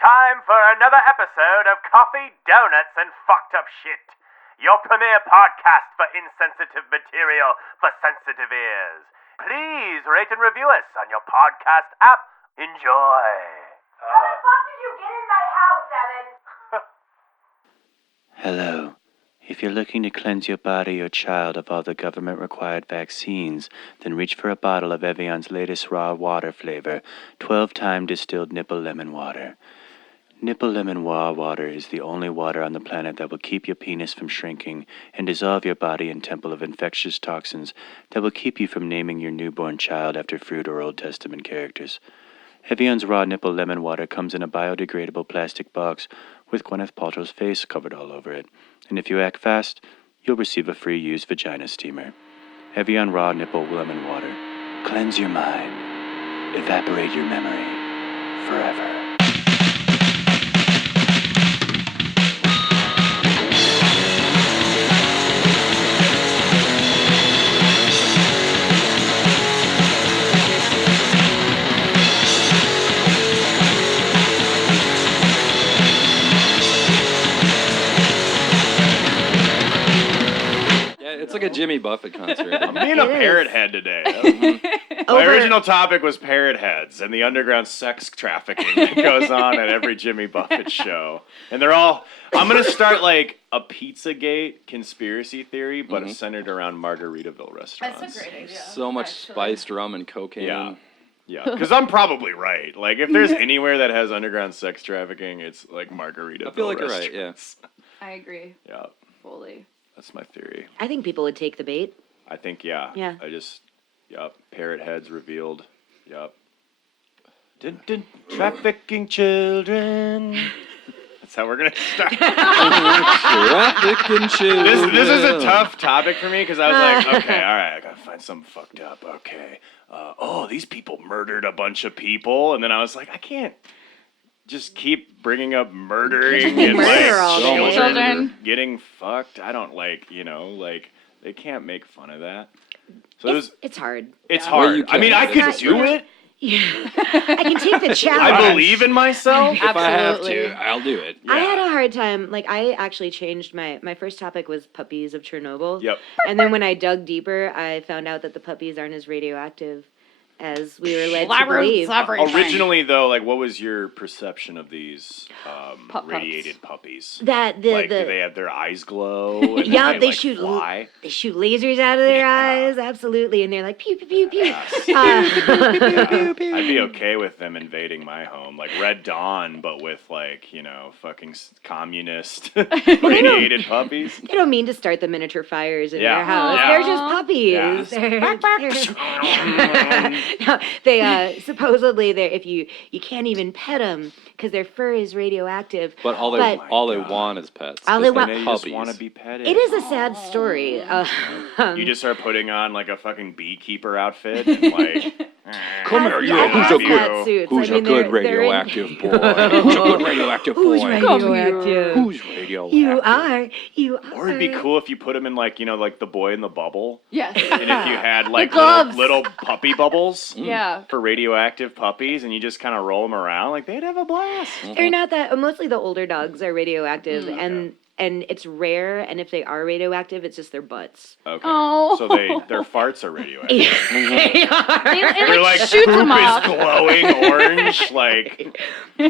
time for another episode of Coffee, Donuts, and Fucked Up Shit. Your premier podcast for insensitive material for sensitive ears. Please rate and review us on your podcast app. Enjoy. How the fuck did you get in my house, Evan? Hello. If you're looking to cleanse your body or child of all the government-required vaccines, then reach for a bottle of Evian's latest raw water flavor, 12-time distilled nipple lemon water. Nipple lemon raw water is the only water on the planet that will keep your penis from shrinking and dissolve your body in temple of infectious toxins that will keep you from naming your newborn child after fruit or Old Testament characters. Evian's raw nipple lemon water comes in a biodegradable plastic box with Gwyneth Paltrow's face covered all over it. And if you act fast, you'll receive a free used vagina steamer. Evian raw nipple lemon water. Cleanse your mind. Evaporate your memory. Forever. It's like a Jimmy Buffett concert. I'm being a parrot head today. My original topic was parrot heads and the underground sex trafficking that goes on at every Jimmy Buffett show. And they're all, I'm going to start like a Pizzagate conspiracy theory, but it's centered around Margaritaville restaurants. That's a great idea. So much spiced rum and cocaine. Yeah. Yeah, because I'm probably right. Like, if there's anywhere that has underground sex trafficking, it's like Margaritaville I feel like you're right, restaurants. yeah. I agree. Yeah, Fully. that's my theory. I think people would take the bait. I think, yeah. Yeah. Parrot heads revealed. Yep. Trafficking children. That's how we're going to start. Trafficking children. This is a tough topic for me because I was like, okay, all right, I got to find something fucked up. Okay. These people murdered a bunch of people. And then I was like, I can't just keep bringing up murdering and like children getting fucked. I don't they can't make fun of that. So it's hard. It's hard. Well, I mean, I could do it. I can take the challenge. I believe in myself. If I have to, I'll do it. I had a hard time. Like, I actually changed my first topic was puppies of Chernobyl. Yep. And then when I dug deeper, I found out that the puppies aren't as radioactive as we were led to believe. Originally, though, like, what was your perception of these radiated puppies? That do they have their eyes glow? And yeah, they shoot fly? They shoot lasers out of their eyes, absolutely, and they're like pew pew pew pew. I'd be okay with them invading my home, like Red Dawn, but with fucking communist radiated puppies. They don't mean to start the miniature fires in Yeah. their house. Yeah. They're just puppies. Yeah. No, they supposedly if you can't even pet them because their fur is radioactive. But all they want is pets. All they want- They just want to be petted. It is a sad story. You just start putting on like a fucking beekeeper outfit and like. Come here, you. Who's a good radioactive boy? Who's a good radioactive boy? Who's radioactive? Who's radioactive? You are. Or it'd be cool if you put him in like the boy in the bubble. Yes. And if you had like gloves. little puppy bubbles. Yeah. For radioactive puppies, and you just kind of roll them around, like they'd have a blast. They're not that. Mostly the older dogs are radioactive, and it's rare. And if they are radioactive, it's just their butts. Okay. Oh. So their farts are radioactive. It like shoots them poop off. is glowing orange, like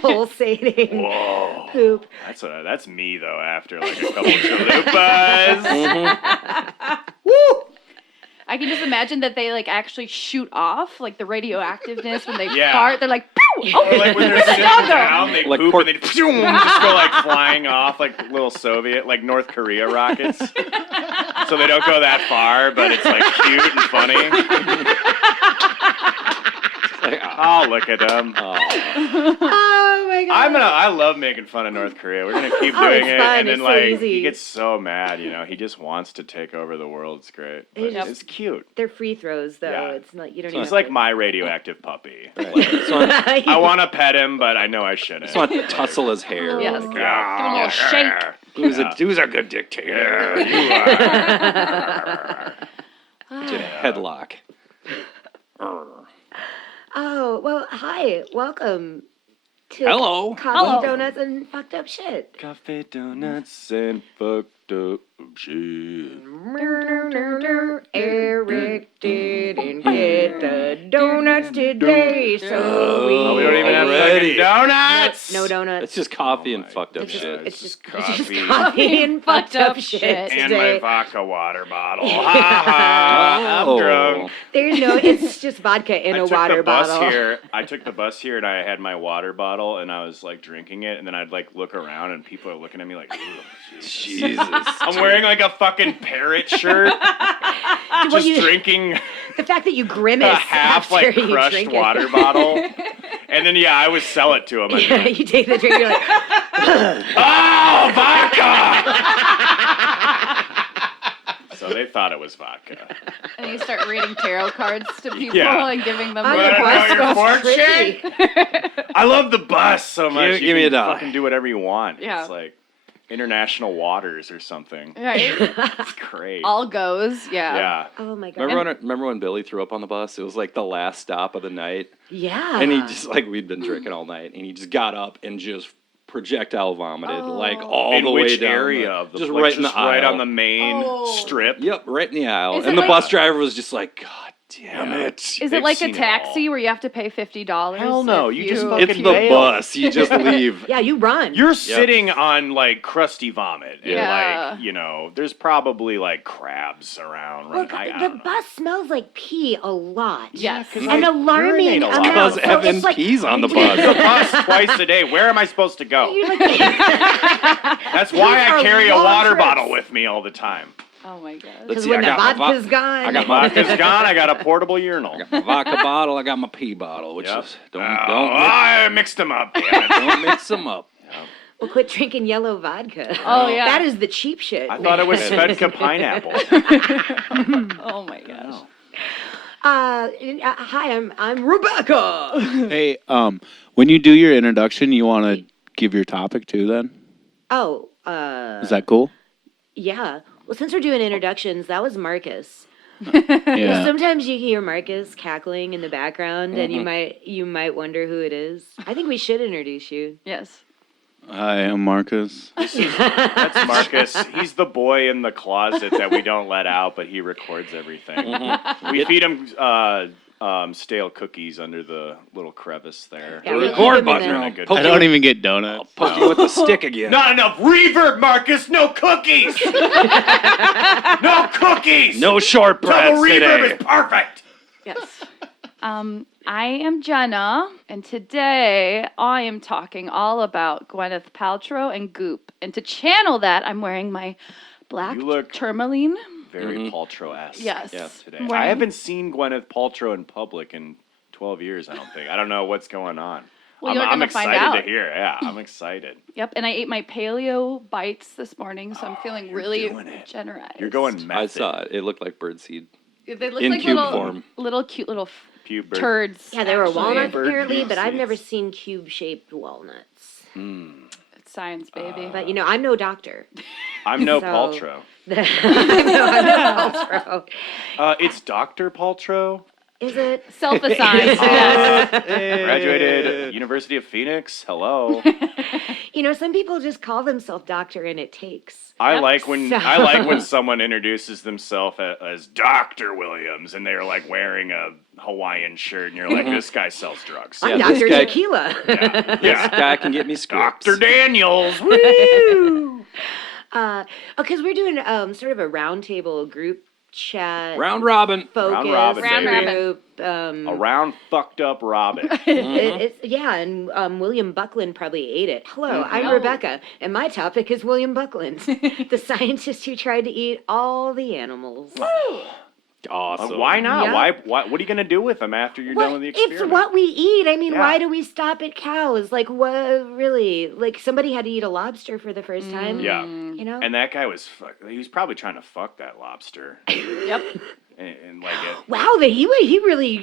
pulsating. whoa. Poop. That's me though. After like a couple chalupas. Woo! I can just imagine that they like actually shoot off like the radioactiveness when they fart. They're like, pew! Oh, Or like when they're sitting down, they like poop and they just go like flying off like little Soviet, like North Korea rockets. So they don't go that far, but it's like cute and funny. Oh, look at them. Oh my god. I love making fun of North Korea. We're gonna keep doing it, fun. and then It's so like easy. he gets so mad. He just wants to take over the world. It's great. But it's cute. They're free throws though. Yeah. It's not. You don't. He's even like have my radioactive puppy. Right. I want to pet him, but I know I shouldn't. Just want to tussle his hair. Yes. Like, Give him a little shake. Who's a good dictator? Yeah, you are. Did a headlock. Oh well, hi, welcome. to Hello. coffee, donuts, and fucked up shit. Coffee, donuts, and fucked up shit. Eric didn't get the donuts today, so We don't even have fucking donuts. No donuts. It's just coffee and fucked up shit. It's just coffee. coffee and fucked up shit And my today. vodka water bottle. Ha ha! I'm drunk. There's no. It's just vodka in a water bottle. I took the bus here, and I had my water bottle, and I was like drinking it, and then I'd like look around, and people are looking at me like, "Ooh, Jesus." I'm wearing like a fucking parrot shirt, just drinking The fact that you grimace a half after like you crushed drink water it. bottle, and then I would sell it to them. Yeah, you take the drink, you're like, Oh, vodka! So they thought it was vodka. And you start reading tarot cards to people Yeah. and giving them On the Wanna know bus, your that's fortune? tricky. I love the bus so much. Give me You a can dollar. fucking do whatever you want. Yeah. It's like international waters or something. Right? It's great. All goes, yeah. Yeah. Oh my god. Remember when Billy threw up on the bus? It was like the last stop of the night. Yeah. And he just, like, we'd been drinking all night, and he just got up and just projectile vomited, like, all In the way which down. area of the just like, right in the just right aisle. on the main strip? Yep, right in the aisle. Is And it the like- bus driver was just like, God damn it. Is it They've like a seen it taxi all. where you have to pay $50? Hell no, if you just fucking It's the bail. bus. You just leave. Yeah, you run. You're sitting on like crusty vomit. And Yeah. like, you know, there's probably like crabs around. Well, I the don't know. bus smells like pee a lot. Yes. An alarming urinate a lot. amount. Because So Evan it's like, pees on the The bus. bus twice a day. Where am I supposed to go? you're like, That's why I These are carry a long water trips. bottle with me all the time. Oh my god. Let's because see, when I the got my vodka's gone. I got my Vodka's gone. I got a portable urinal. my vodka bottle. I got my pee bottle, which Yep. is Oh, don't I mixed them up. Damn it. don't mix them up. Well, quit drinking yellow vodka. Oh, yeah. That is the cheap shit. I thought it was Svedka pineapple. Oh my gosh. Hi, I'm Rebecca. Hey, when you do your introduction, you want to give your topic too then? Oh, Is that cool? yeah. Well, since we're doing introductions, that was Marcus. Yeah. Sometimes you hear Marcus cackling in the background, and Mm-hmm. you might wonder who it is. I think we should introduce you. Yes. Hi, I'm Marcus. That's Marcus. He's the boy in the closet that we don't let out, but he records everything. We feed him stale cookies under the little crevice there. Yeah, The we record keep him in button. there. I'll Good. poke I you don't with- even get donuts. poke you with the stick again. Not enough reverb, Marcus. No cookies. No cookies. No shortbreads Double reverb today. is perfect. Yes. I am Jenna, and today I am talking all about Gwyneth Paltrow and Goop. And to channel that, I'm wearing my black You look- tourmaline. Very Paltrow-esque. Yes. Today. I'm I wearing- haven't seen Gwyneth Paltrow in public in 12 years, I don't think. I don't know what's going on. Well, you're I'm gonna find excited to out. hear. Yeah, I'm excited. Yep, and I ate my paleo bites this morning, so I'm feeling you're really doing it. generous. You're going method. I saw it. It looked like birdseed. They look in like cube little, form. little cute little Puber. turds. Yeah, they were actually. walnuts Bird apparently, but I've seeds. never seen cube-shaped walnuts. It's science, baby. But you know, I'm no doctor. I'm no So- Paltrow. I'm no Paltrow. It's Dr. Paltrow. Is it? Self-assigned. yes. Graduated University of Phoenix. Hello. You know, some people just call themselves doctor, and it takes. I Yep. like when So- someone introduces themselves as Dr. Williams and they're like wearing a Hawaiian shirt and you're like, this guy sells drugs. I'm Yeah, this Dr. guy- Tequila. This Yeah. guy can get me scripts. Dr. Daniels. Woo! Because we're doing sort of a roundtable group chat. Round robin. focus. Round robin, Round baby. group, A round fucked up Robin. yeah, and William Buckland probably ate it. Hello, I'm Oh. Rebecca, and my topic is William Buckland, the scientist who tried to eat all the animals. Awesome. Why not? Yeah. Why? What are you going to do with them after you're done with the experiment? It's what we eat. I mean, Yeah. why do we stop at cows? Like, what, really? Like, somebody had to eat a lobster for the first time. Yeah. You know? And that guy he was probably trying to fuck that lobster. Yep. And like it. Wow, he really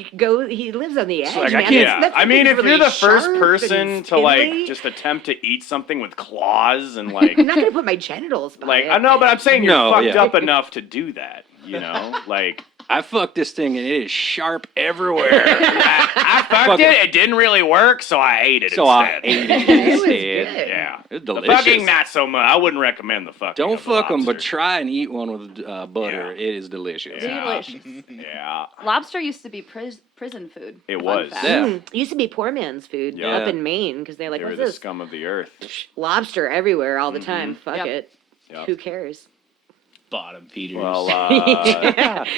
he lives on the edge, Like, man. I mean, if really you're the first sharp person and to like spindly. just attempt to eat something with claws and like, I'm not gonna put my genitals by like it. I know, but I'm saying you're No, fucked yeah. up enough to do that. You know, like I fucked this thing and it is sharp everywhere. I fucked it. It didn't really work, so I ate it So I instead. ate it instead. Yeah. It's The delicious. fucking not so much. I wouldn't recommend the fucking. Don't of the fuck them, but lobster. try and eat one with butter. Yeah. It is delicious. Yeah. Delicious. Yeah. Lobster used to be prison food. It Fun was. fact. Yeah. It used to be poor man's food Yeah. up in Maine because they're like, They were what's the this? scum of the earth. Lobster everywhere all the time. Fuck Yep. it. Yep. Who cares? Bottom feeders. Well,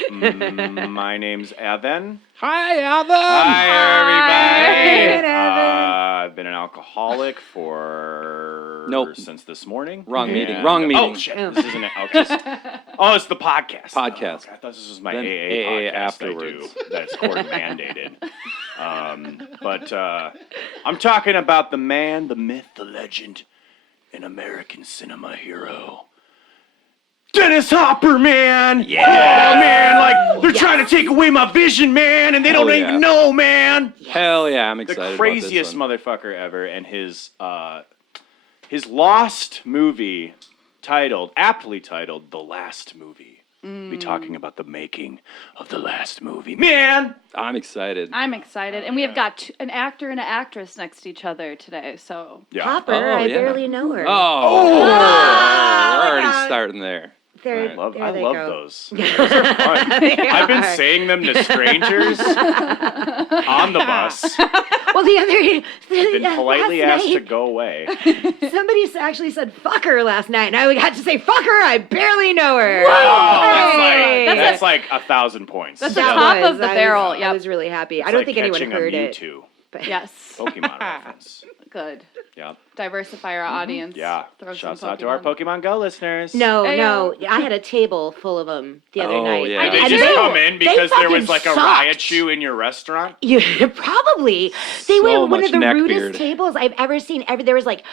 my name's Evan. Hi, Evan. Hi, everybody. Evan. I've been an alcoholic for since this morning. Wrong meeting. And- Wrong meeting. Oh shit! This isn't it. Oh, it's the podcast. Podcast. Oh, I thought this was my Then AA AA podcast afterwards. I do. That's court mandated. But I'm talking about the man, the myth, the legend, an American cinema hero. Dennis Hopper, man! Yeah! Oh, man, like, they're trying to take away my vision, man, and they don't Hell yeah. even know, man! Hell yeah, I'm excited The about craziest this one. motherfucker ever, and his lost movie aptly titled The Last Movie. Be talking about the making of the last movie. Man! I'm excited. I'm excited, and we have got an actor and an actress next to each other today. So Yeah. Hopper, Oh, I yeah. barely know her. Oh, we're already God. starting there. There, I love there they go. those. Those are fun. They I've been are. saying them to strangers on the bus. Well, the other I've been politely last asked to night, go away. somebody actually said "fuck her" last night, and I got to say "fuck her." I barely know her. Oh, Hey. that's like 1,000 points. That's That the top was- of the I barrel. Was, I Yep. was really happy. I It's don't like think anyone catching heard a it. Mewtwo But Yes. Pokemon reference. Good. Yep. Diversify our audience. Yeah. Throw Shouts some out to our Pokemon Go listeners. No, Ayo. no, I had a table full of them the other Oh, night. yeah. Did they And just they- come in they because there was fucking like a sucked. riot shoe in your restaurant? Yeah, probably. They So were one much of the neck rudest beard. tables I've ever seen. There was like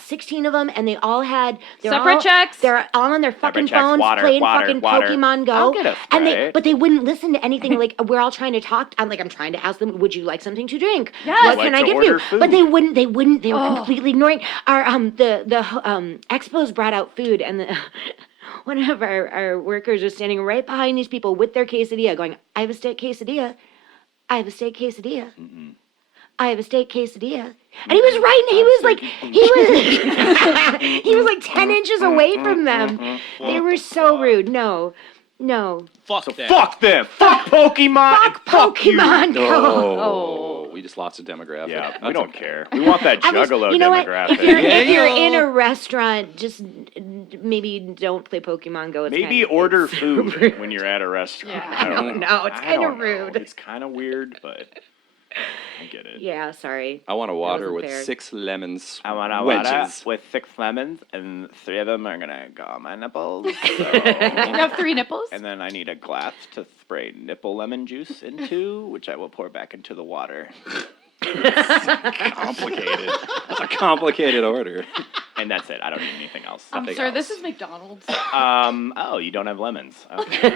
16 of them, and they all had Separate checks? They're all on their fucking checks, phones water, playing water, fucking water. Pokemon Go. I'll get a and Sprite. but they wouldn't listen to anything. Like we're all trying to talk. I'm trying to ask them, would you like something to drink? Yes. What Like can I to give order you? food. But they wouldn't. They were Oh. completely ignoring. Our the expos brought out food, and one of our workers was standing right behind these people with their quesadilla, going, "I have a steak quesadilla. I have a steak quesadilla. I have a steak quesadilla." And he was right. He was like, he was like 10 inches away from them. They were so rude. No. Fuck So that. fuck them. Fuck Pokemon. and Fuck you. Pokemon Go. Oh, we just lost a demographic. Yeah, we That's don't okay. care. We want that I was- Juggalo you know what? demographic. If you're in a restaurant, just maybe don't play Pokemon Go. It's Maybe kinda- order it's food rude. when you're at a restaurant. Yeah. I don't know. No, it's I kinda don't know. rude. It's kind of weird, but I get it. Yeah, sorry. I want a water wasn't with fair. 6 lemons. I want a wedges. water with 6 lemons, and 3 of them are gonna go on my nipples. So. You have 3 nipples? And then I need a glass to spray nipple lemon juice into, which I will pour back into the water. Complicated. That's a complicated order. And that's it. I don't need anything else. I'm Nothing sorry, else. this is McDonald's. Oh, you don't have lemons. Okay.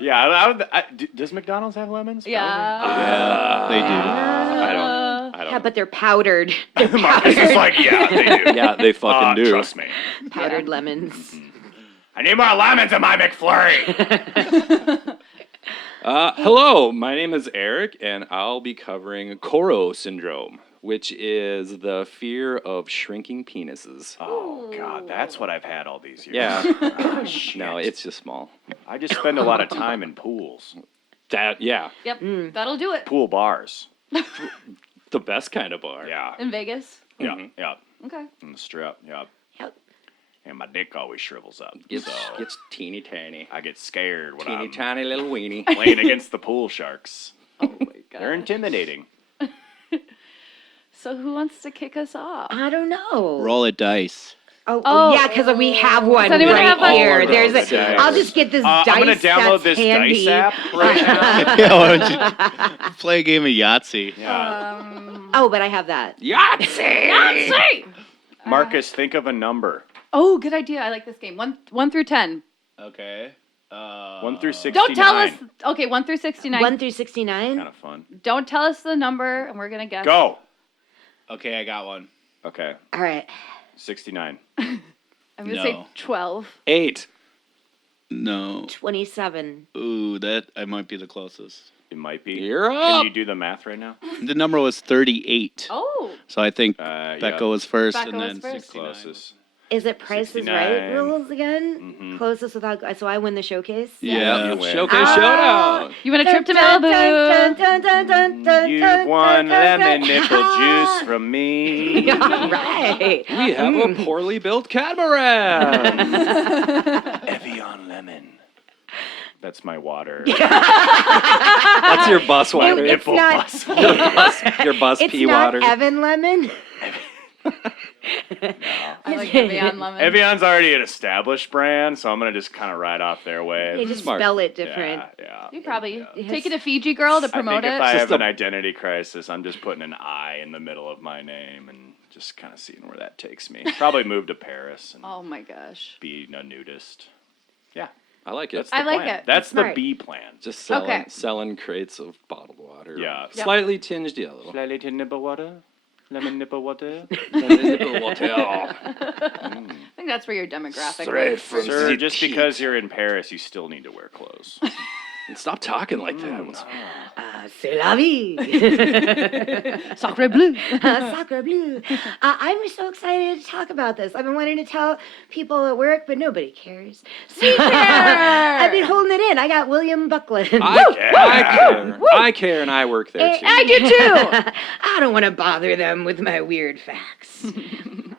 Yeah, does McDonald's have lemons? Yeah. They do. I don't Yeah, know. but they're powdered. Marcus is like, yeah, they do. Yeah, they fucking do. Trust me. Powdered lemons. I need more lemons in my McFlurry. Hello, my name is Eric, and I'll be covering Coro syndrome, which is the fear of shrinking penises. Oh, God, that's what I've had all these years. Yeah. Oh, shit. No, it's just small. I just spend a lot of time in pools. Yeah, Yep, that'll do it. Pool bars. the best kind of bar. Yeah. In Vegas? Yeah, yeah. Okay. In the strip, yep. Yep. And my dick always shrivels up. It's, so it's teeny tiny. I get scared when Teeny I'm tiny little weenie. playing against the pool sharks. Oh my god. They're intimidating. So who wants to kick us off? I don't know. Roll a dice. Oh, yeah, because we have one Does anyone right have one? here. Oh, There's dice. I'll just get this dice. I'm gonna download that's this handy. dice app right now. Yeah, why don't you play a game of Yahtzee? Yeah. Oh, but I have that. Yahtzee! Marcus, think of a number. Oh, good idea. I like this game. 1 through 10. Okay. 1 through 69. Don't tell us. Okay, 1 through 69. 1 through 69. Kind of fun. Don't tell us the number, and we're gonna guess. Go. Okay, I got one. Okay. All right. 69. I'm gonna say No. 12. 8. No. 27. Ooh, that I might be the closest. It might be. You're Can up. you do the math right now? The number was 38. Oh. So I think Yeah. Becca was first, Becca and was then first. 69. Closest. Is it Price is Right 69. rules again? Mhm. Closest without. So I win the showcase? Yeah. You win. Showcase showdown. You want a trip to Malibu? You've won lemon nipple juice from me. All right. We have a poorly built catamaran. Evian lemon. That's my water. That's your bus water. It's Nipple not. bus. Your bus It's pee not water. Evan Lemon. I like Evian lemon. Evian's already an established brand, so I'm gonna just kind of ride off their wave. They just Smart. spell it different. Yeah. You probably Yes. take it to Fiji Girl to I promote think if it. I have Just an a- identity crisis, I'm just putting an I in the middle of my name and just kind of seeing where that takes me. Probably move to Paris and Oh my gosh. be a nudist. Yeah, I like it. that's the I like plan. it. That's the Smart. B plan. Just selling, Okay. selling crates of bottled water. Yeah. Yep. Slightly tinged yellow. Slightly to nipple water, lemon nipple water. I think that's where your demographic is. Sir, just because you're in Paris, you still need to wear clothes. Stop talking like that. C'est la vie. Sacre bleu. Sacre bleu. I'm so excited to talk about this. I've been wanting to tell people at work, but nobody cares. So I've been holding it in. I got William Buckland. I care, and I work there too. I do too. I don't want to bother them with my weird facts.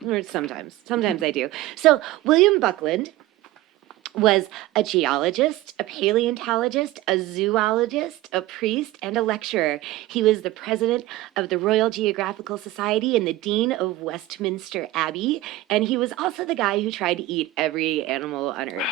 Or sometimes I do. So William Buckland was a geologist, a paleontologist, a zoologist, a priest, and a lecturer. He was the president of the Royal Geographical Society and the Dean of Westminster Abbey, and he was also the guy who tried to eat every animal on Earth.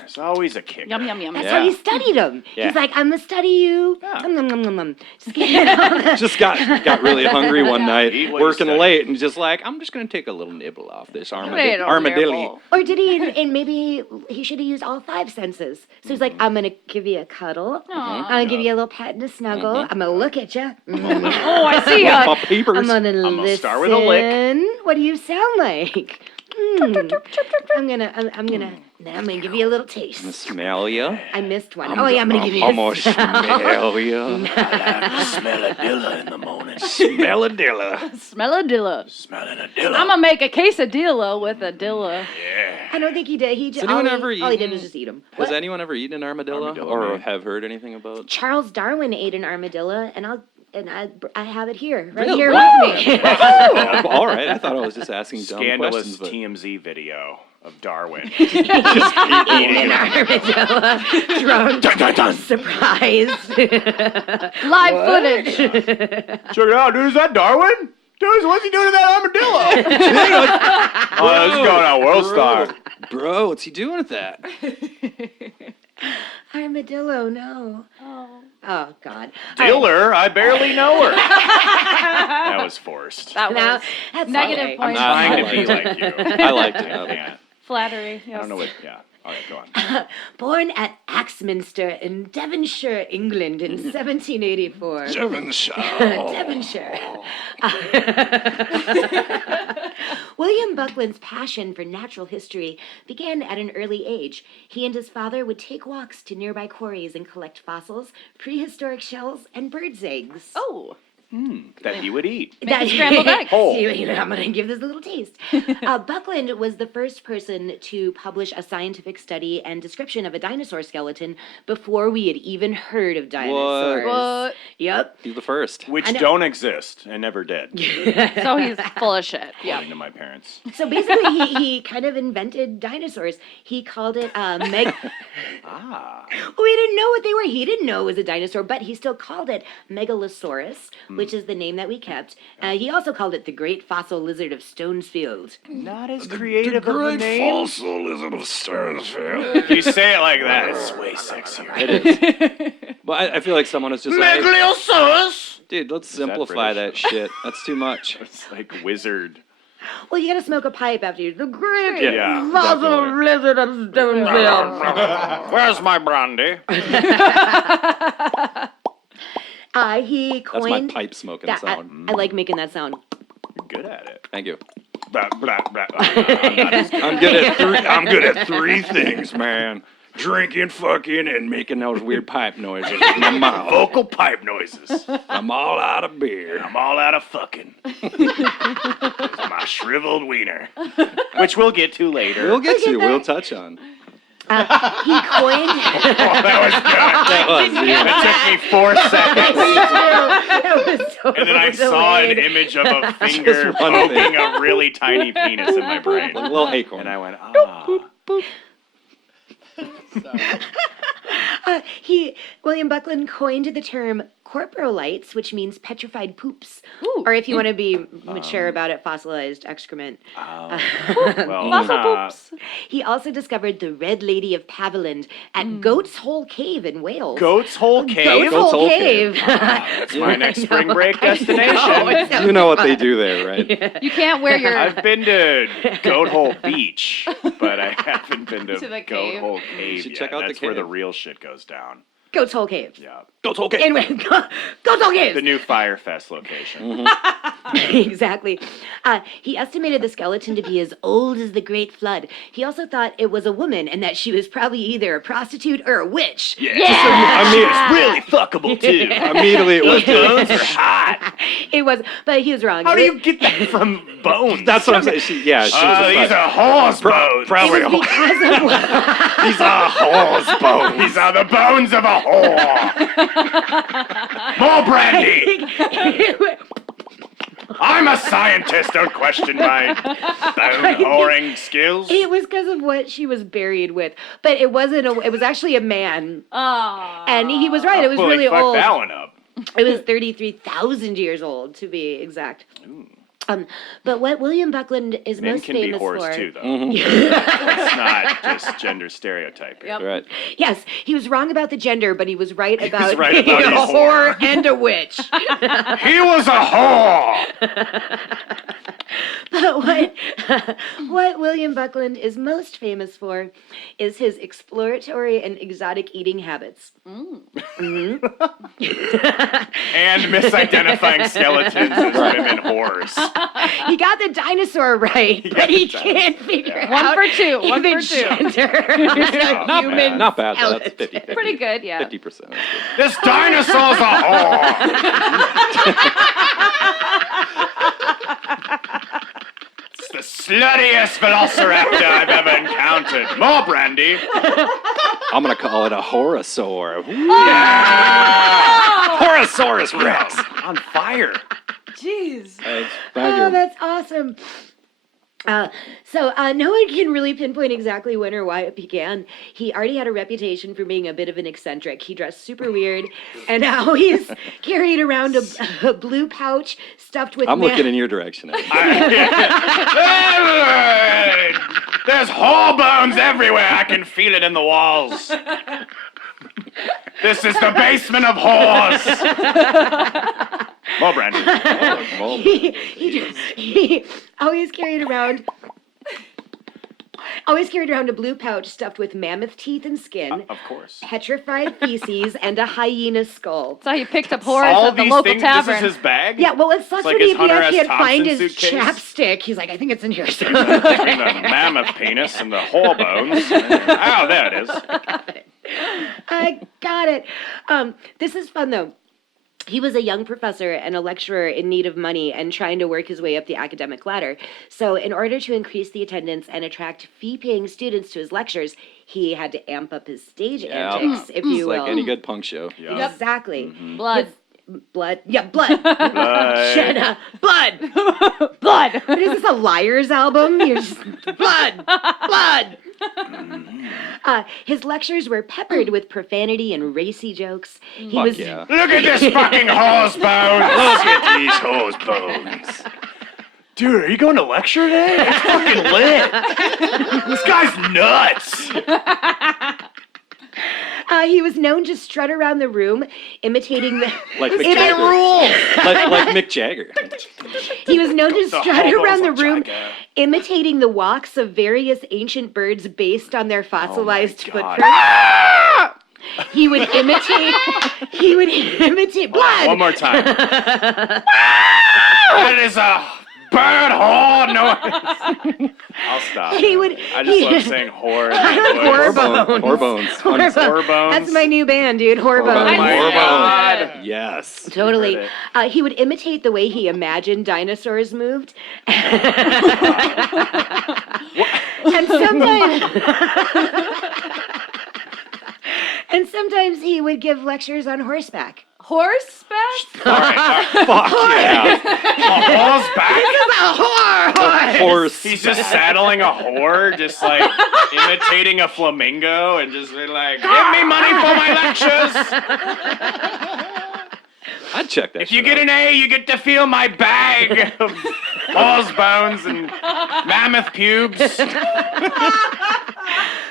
There's always a kicker. Yum yum yum. That's how he studied them. Yeah. He's like, I'm gonna study you. Yeah. Nom, nom, nom, nom. Just get all the- Just got really hungry one night, Eat what you working study. late, and just like, I'm just gonna take a little nibble off this Potato armadillo. nibble. Or did he? And maybe he should have used all 5 senses. So he's like, I'm gonna give you a cuddle. Aw. I'm gonna give you a little pet and a snuggle. I'm gonna look at you. Oh, I see ya. My peepers. I'm gonna gonna listen. start with a lick. What do you sound like? I'm gonna give you a little taste. Smell ya. I missed one. Oh yeah, I'm gonna give you. I'm gonna smell ya. Smell a dilla in the morning. Smell a dilla. Smelladilla. Smelling a dilla. I'm gonna make a quesadilla with a dilla. I don't think he did. He just Has anyone all, ever he, all he did eaten- was just eat them. Has anyone ever eaten an armadillo, Armadillo, or man. have heard anything about? Charles Darwin ate an armadillo, and I have it here, right Really? here Wow. with me. Oh, all right. I thought I was just asking dumb Scandalous questions, but TMZ video of Darwin. Eating an armadillo, drunk, surprised. Live footage. Check it out, dude. Is that Darwin? Dude, what's he doing to that armadillo? Oh, this is going on World Star. bro, what's he doing with that? Armadillo, no. Oh, God. Diller, I barely know her. That was forced. That Now, was that's negative okay. points. Trying to I be liked like you. I liked it. I can't. Flattery. I Yes. don't know what. Yeah. All right, go on. Born at Axminster in Devonshire, England in 1784. Devonshire. William Buckland's passion for natural history began at an early age. He and his father would take walks to nearby quarries and collect fossils, prehistoric shells, and birds' eggs. Oh. That he would eat. Maybe scrambled eggs. Oh. I'm going to give this a little taste. Buckland was the first person to publish a scientific study and description of a dinosaur skeleton before we had even heard of dinosaurs. What? Yep. He's the first. Which I know. don't exist and never did, So he's full of shit. Yeah. according to my parents. So basically, he kind of invented dinosaurs. He called it Ah. We didn't know what they were. He didn't know it was a dinosaur, but he still called it Megalosaurus, which is the name that we kept. He also called it the Great Fossil Lizard of Stonesfield. Not as creative of a name. fossil lizard of Stearnsfield. If you say it like that, it's way sexier. It is. But I feel like someone is just like, Megalosaurus! dude, let's that simplify that British? shit. That's too much. It's like wizard. Well, you gotta smoke a pipe after you. The Great Yeah, Fossil definitely. Lizard of Stonesfield. Where's my brandy? He That's my coined pipe smoking that. sound. I like making that sound. You're good at it. Thank you. Blah, blah, blah. I'm not as good. I'm good at three things, man. drinking, fucking, and making those weird pipe noises with my mouth. Vocal pipe noises. I'm all out of beer. I'm all out of fucking. My shriveled wiener. Which we'll get to later. We'll get to. We'll touch on. He coined. That was good. That took me 4 seconds. That was so And then I saw an delayed. image of a finger poking a really tiny penis in my brain. A little acorn. And I went, William Buckland coined the term corporolites, which means petrified poops, Ooh. or if you want to be mature about it, fossilized excrement. Fossil poops. He also discovered the Red Lady of Paviland at Goat's Hole Cave in Wales. Goat's Hole Cave? Goat's Hole Cave. That's my next spring break destination. You know what they do there, right? You can't wear your. I've been to Goat Hole Beach, but I haven't been to To the Goat cave. Hole Cave You should yet. check out the That's where the cave. real shit goes down. Goat's Hole Cave. Yeah. Goat's Hole Cave. Anyway, Goat's Hole Cave. The new Firefest location. Exactly. He estimated the skeleton to be as old as the Great Flood. He also thought it was a woman and that she was probably either a prostitute or a witch. Yeah. I mean, it's really fuckable, too. Immediately it was Those bones are hot. It was, but he was wrong. How do you get that from bones? That's what I'm saying. She was a These slut. are horse bones. Probably It was because of These are horse bones. These are the bones of a whore. More brandy. I'm a scientist. Don't question my bone whoring skills. It was because of what she was buried with, but it wasn't. It was actually a man, Oh. and he was right. It was Well, really fuck old. that one up. It was 33,000 years old, to be exact. But what William Buckland is Men most can be famous whores for, too, though. It's not just gender stereotyping. Yep. Right. yes, he was wrong about the gender, but he was right about right about being a his whore whore. and a witch. He was a whore. But what William Buckland is most famous for is his exploratory and exotic eating habits. And misidentifying skeletons as women whores. He got the dinosaur right, but he can't figure One out for two, one the for two. gender of a Not human bad. Not bad. Though. That's skeleton. 50. Pretty good, yeah. 50%. This dinosaur's a whore. It's the sluttiest velociraptor I've ever encountered. More brandy. I'm going to call it a horosaur. Yeah. Horosaurus Rex. On fire. Jeez. Oh, that's awesome. So no one can really pinpoint exactly when or why it began. He already had a reputation for being a bit of an eccentric. He dressed super weird, and now he's carried around a blue pouch stuffed with. I'm looking in your direction. There's whore bones everywhere. I can feel it in the walls. This is the basement of whores. More brandy. He always carried around a blue pouch stuffed with mammoth teeth and skin, Of course. petrified feces, and a hyena skull. That's how you picked up horrors All at the these local things. tavern. This is his bag. Yeah, well, it sucks like when his he Hunter S. can't find Thompson his suitcase. chapstick. He's like, I think it's in here. Between the mammoth penis and the whore bones. Oh, there it is. I got it. This is fun, though. He was a young professor and a lecturer in need of money and trying to work his way up the academic ladder. So in order to increase the attendance and attract fee-paying students to his lectures, he had to amp up his stage antics, if It's you will. like any good punk show. Yeah. Exactly. Blood. Blood. Yeah, blood. Blood. Jenna. Blood. Blood. What is this, a Liars album? You're just, blood. Blood. His lectures were peppered with profanity and racy jokes. He Fuck was yeah. Look at this fucking horse bone. Look at these horse bones. Dude, are you going to lecture today? It's fucking lit. This guy's nuts. He was known to strut around the room, imitating the. Like Mick It Jagger. rules. like Mick Jagger. He was known to The strut hobos around the of room, Jagger. imitating the walks of various ancient birds based on their fossilized God. footprints. He would imitate. Blood. One more time. That is a bird whore noise. I'll stop. He would. I just love saying whore. Horbones. Horbones. That's my new band, dude. Oh Horbones. my God. Yes. Totally. heard He would imitate the way he imagined dinosaurs moved. And sometimes he would give lectures on horseback. Horseback? Fuck yeah. A horseback? Horse. He's just saddling a whore, just like imitating a flamingo and just being like, give me money for my lectures. I'd check that If you get an A, you get to feel my bag of horse bones and mammoth pubes.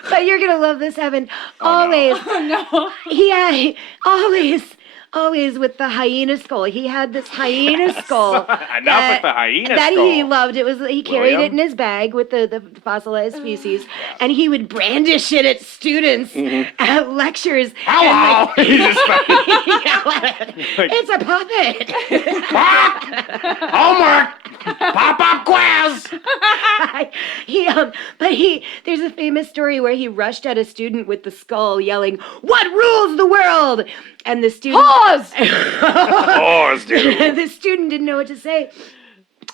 But you're going to love this, Evan. Always. No. Always with the hyena skull. He had this hyena skull. Enough with the hyena that skull. he loved. He carried it William? in his bag with the fossilized species, and he would brandish it at students at lectures. Hello! He's just It's a puppet. Homework! Pop-up quiz! There's a famous story where he rushed at a student with the skull yelling, "What rules the world?" And the student... Pause! Horse, dude. The student didn't know what to say.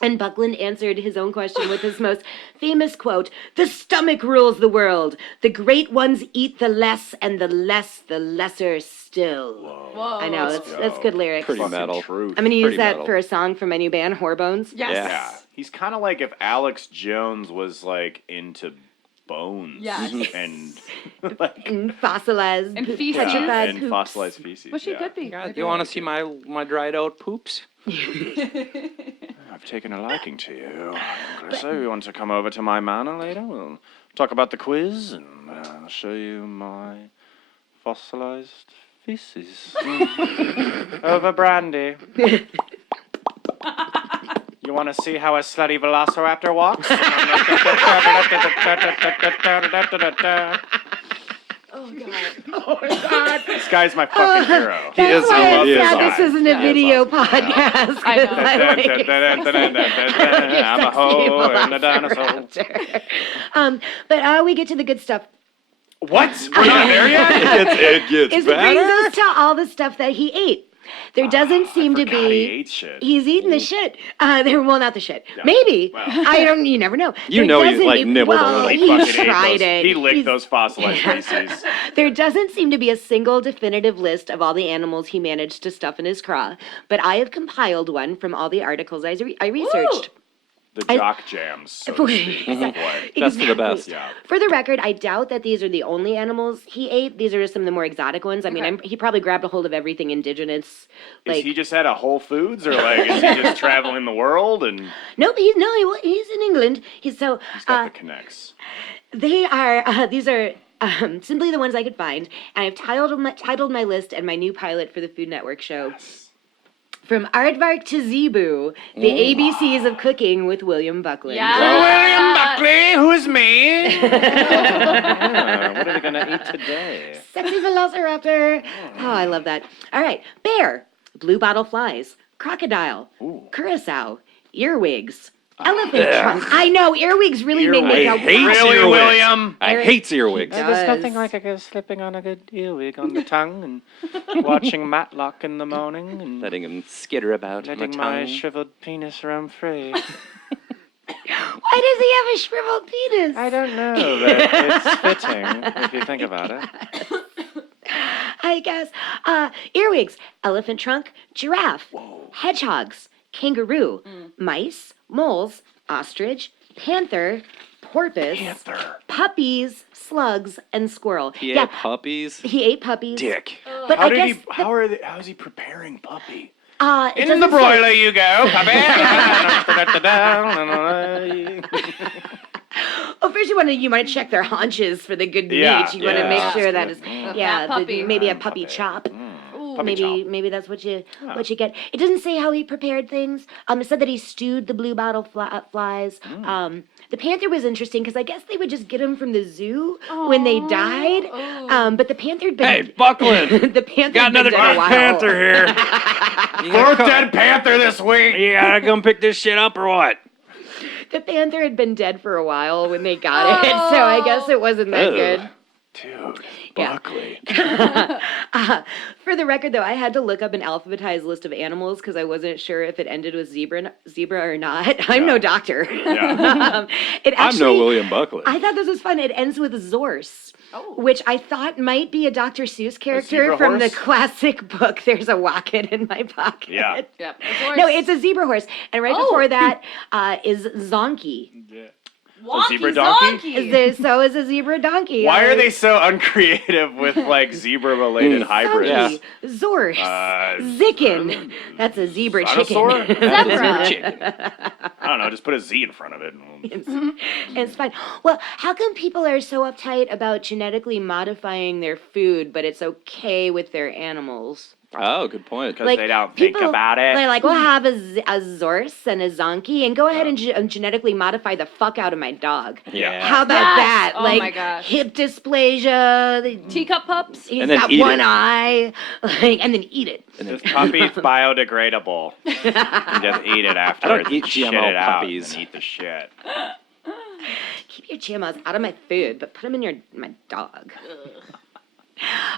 And Buckland answered his own question with his most famous quote, "The stomach rules the world. The great ones eat the less, and the less, the lesser still." Whoa. I know, that's good lyrics. Pretty metal. Truth. I'm going to use pretty that metal. for a song for my new band, Horbones. Yes. Yeah. He's kind of like if Alex Jones was like into bones Yes. and like And fossilized. And poop- feces. petrified and poops. fossilized feces. Well, she yeah. could be. You want to see my dried out poops? I've taken a liking to you, Clarissa. You want to come over to my manor later? We'll talk about the quiz and I'll show you my fossilized feces. Over brandy. You want to see how a slutty velociraptor walks? Oh, God. This guy's my fucking hero. That's why I'm he is sad awesome. this isn't a video podcast. I know. 'cause I like it so much. I'm a hoe and a dinosaur. But we get to the good stuff. What? We're not there yet? It gets It brings us to all the stuff that he ate. There doesn't seem to forgot be. he ate shit. He's eating the shit. Well, not the shit. Yeah. Maybe. Well. I don't. You never know. You There know he, doesn't like, e- nibbled a well, little. He He fucking ate tried those. it. He licked He's- those fossilized feces. There doesn't seem to be a single definitive list of all the animals he managed to stuff in his craw, but I have compiled one from all the articles I researched. The jock jams, so to speak. Boy. Best of the best. Yeah. For the record, I doubt that these are the only animals he ate. These are just some of the more exotic ones. I mean, he probably grabbed a hold of everything indigenous. Is he just at a Whole Foods, or like is he just traveling the world and Nope, he's in England. He's got the connects? They are, these are simply the ones I could find. And I've titled my list and my new pilot for the Food Network show. From Aardvark to Zebu, the ABCs of cooking with William Buckland. Yeah. William Buckley, who's me? What are we gonna eat today? Sexy velociraptor. Oh, I love that. All right. Bear, blue bottle flies, crocodile, curacao, earwigs, elephant trunk. I know, earwigs really make me I go, hate Really, earwigs. William? I hate earwigs. There's nothing like a slipping on a good earwig on the tongue and watching Matlock in the morning and Letting him skitter about on the letting my tongue. shriveled penis roam free. Why does he have a shriveled penis? I don't know, but it's fitting if you think about it. I guess. Earwigs, elephant trunk, giraffe, hedgehogs, kangaroo, mice, moles, ostrich, panther, porpoise, puppies, slugs, and squirrel. He ate puppies. He ate puppies. Dick. But How I did guess he? How is he preparing puppy? it In doesn't the say- broiler you go, puppy. Oh, first you want to check their haunches for the good Yeah, meat. You want to yeah. make That's sure that good. is Fat puppy. maybe a puppy chop. Ooh. Puppy chop. Maybe that's what you get. It doesn't say how he prepared things. It said that he stewed the blue bottle flies. The panther was interesting because I guess they would just get him from the zoo when they died. But the panther had been Hey, Buckland! the panther Got another been dead a while. panther here. Fourth dead panther this week. You gotta come pick this shit up or what? The panther had been dead for a while when they got it, so I guess it wasn't that good. Dude, Yeah. Buckley. For the record, though, I had to look up an alphabetized list of animals because I wasn't sure if it ended with zebra or not. I'm no doctor. Yeah. It I'm actually, no William Buckley. I thought this was fun. It ends with Zorse, which I thought might be a Dr. Seuss character zebra from the horse? classic book, There's a Rocket in My Pocket. Yeah. Yep. No, it's a zebra horse. And right before that is Zonkey. A zebra donkey? So is a zebra donkey. Why are they so uncreative with like zebra-related hybrids? Zonkey, Zorse, Zicken. That's a zebra Dinosaur? chicken. I don't know. Just put a Z in front of it. It's fine. Well, how come people are so uptight about genetically modifying their food, but it's okay with their animals? Oh, good point. Because they don't think about it. They're like, we'll have a Zorse and a Zonkey and go ahead and genetically modify the fuck out of my dog. Yeah. How about Yes! that? Oh like my gosh. hip dysplasia. Teacup pups? He's And then got eat one it. eye. And then eat it. This puppy's biodegradable. You just eat it after. I don't eat shit GMO it out, puppies. and eat the shit. Keep your GMOs out of my food, but put them in my dog.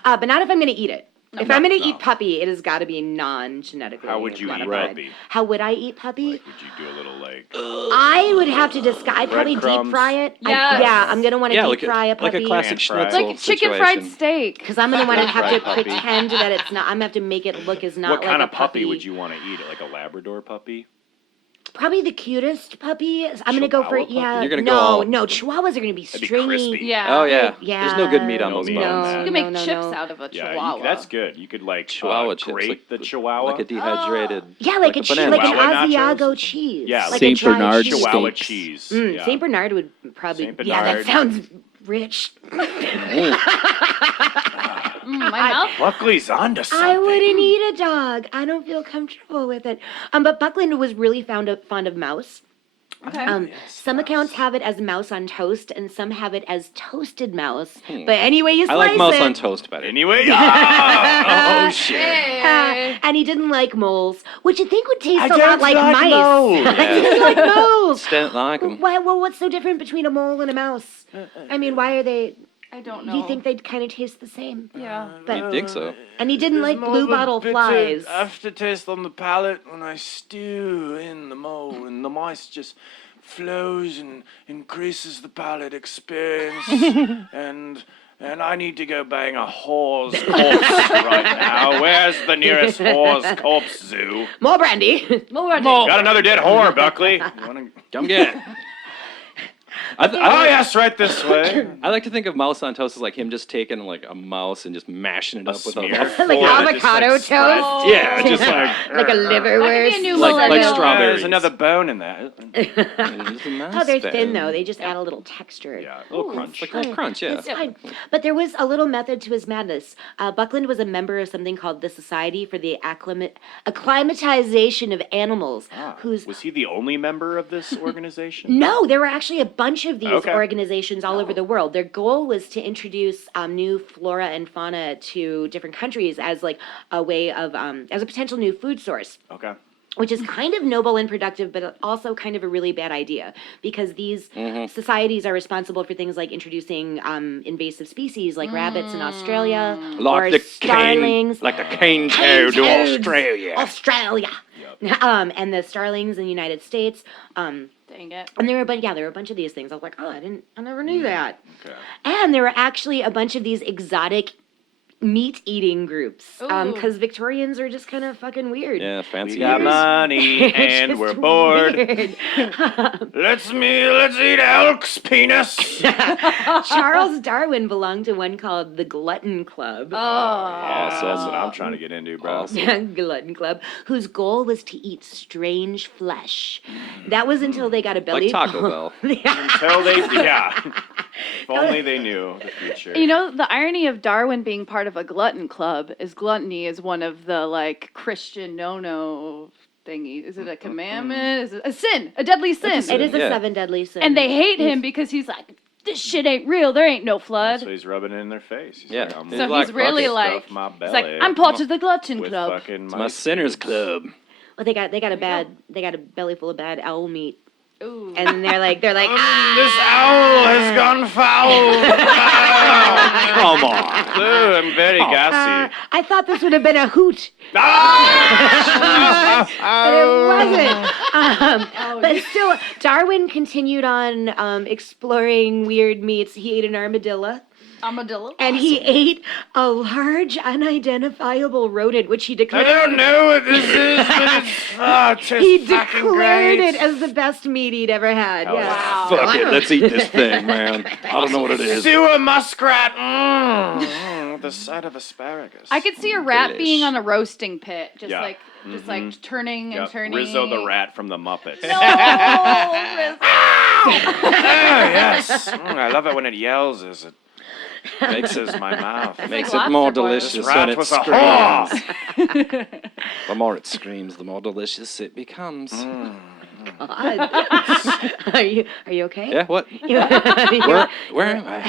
But not if I'm going to eat it. If I'm going to eat puppy, it has got to be non-genetically How would you eat modified. puppy? How would I eat puppy? Would you do a little like? I would have to disguise. I'd probably deep Breadcrumbs. fry it. Yes. Yeah, I'm going to want to deep like fry a puppy. like a classic Pan fried. schnitzel Like chicken fried situation. steak. Because I'm going to want to have to Fried puppy. pretend that it's not. I'm going to have to make it look as not What like kind a of puppy would you want to eat? Like a Labrador puppy? Probably the cutest puppy. I'm going to go for, Chihuahua puppy? yeah. You're gonna go all- No, Chihuahuas are going to be That'd be stringy. crispy. Yeah. Oh, yeah. Yeah. There's no good meat on No those meat bones. on that. You can make No, chips no. out of a Yeah, chihuahua. that's good. You could like Chihuahua chips. grate the like, chihuahua. Like a dehydrated. Yeah, like, a cheese, like an Chihuahua nachos. Asiago cheese. Yeah, like Saint a dry Bernard cheese. Chihuahua steaks. cheese. Yeah. Saint Bernard would probably. Saint Yeah, that Bernard. sounds rich. My mouth? Buckley's onto something. I wouldn't eat a dog. I don't feel comfortable with it. But Buckland was really fond of mouse. Okay. Some accounts have it as mouse on toast, and some have it as toasted mouse. But anyway, you I slice like mouse it. on toast better. Anyway, oh shit! Hey. And he didn't like moles, which you think would taste I a lot don't like like mice. moles. I didn't like moles. Didn't like 'em. Why? Well, what's so different between a mole and a mouse? I mean, why are they? I don't know. Do you think they'd kind of taste the same? Yeah. But You'd think so. and he didn't like blue bottle flies. Aftertaste on the palate when I stew in the mole, and the mice just flows and increases the palate experience, and I need to go bang a whore's corpse right now. Where's the nearest whore's corpse zoo? More brandy. Got another dead whore, Buckley. You wanna Come get it. Oh yes, right this way. I like to think of mouse on toast as like him just taking like a mouse and just mashing it up with smear. a Like Or avocado just, like, spread. toast? Yeah, just like Like a liverwurst. That could be a new Like millennial. strawberries. There's another bone in that. Oh, they're thin though. They just add a little texture. Yeah, a little crunch. Like a little crunch, yeah. It's fine. But there was a little method to his madness. Buckland was a member of something called the Society for the Acclimatization of Animals, whose Was he the only member of this organization? no, there were actually a bunch of these Okay. organizations all over the world. Their goal was to introduce new flora and fauna to different countries as like a way of as a potential new food source. Okay. Which is kind of noble and productive, but also kind of a really bad idea because these societies are responsible for things like introducing invasive species like rabbits in Australia or Like the starlings. like the cane toad to toads. Australia. Australia. And the starlings in the United States. Dang it. And there were a bunch of these things. I was like, I never knew that. Okay. And there were actually a bunch of these exotic meat eating groups because Victorians are just kind of fucking weird. Yeah, fancy We got eaters. money It's and just we're bored. weird. Let's eat elk's penis. Charles Darwin belonged to one called the Glutton Club. Awesome. That's what I'm trying to get into, bro. Awesome. Glutton Club, whose goal was to eat strange flesh. That was until they got a belly. Like Taco Bell. Until they, yeah. If only they knew the future. You know, the irony of Darwin being part of a glutton club is gluttony is one of the like Christian no-no thingy. Is it a commandment? Is it a sin? A deadly sin. It is a Yeah. 7 deadly sin. And they hate him because he's like, this shit ain't real. There ain't no flood. So he's rubbing it in their face. He's Yeah. like, I'm So gonna So he's like really stuff like, my he's like, belly I'm part of the glutton with club. fucking My sinners club. Well, they got a belly full of bad owl meat. Ooh. And they're like, This owl has gone foul. Come on. Ooh, I'm very gassy. I thought this would have been a hoot. Ah! But it wasn't. But still, Darwin continued on exploring weird meats. He ate an armadillo. Armadillo. And he ate a large, unidentifiable rodent, which he I declared. don't know what this is, but it's He fucking declared great. it as the best meat he'd ever had. Hell Yeah. Wow. Fuck it, let's eat this thing, man. I don't know what it is. Stew a muskrat. With the side of asparagus. I could see a rat Delish. being on a roasting pit, just Yeah. like turning and Yep, turning. Rizzo the rat from the Muppets. No, Rizzo. Oh, yes. I love it when it yells as it mixes my mouth. Makes like it more Lobster Boy. delicious This when rat it was a whore. screams. The more it screams, the more delicious it becomes. God. Are you okay? Yeah, what? Where am I?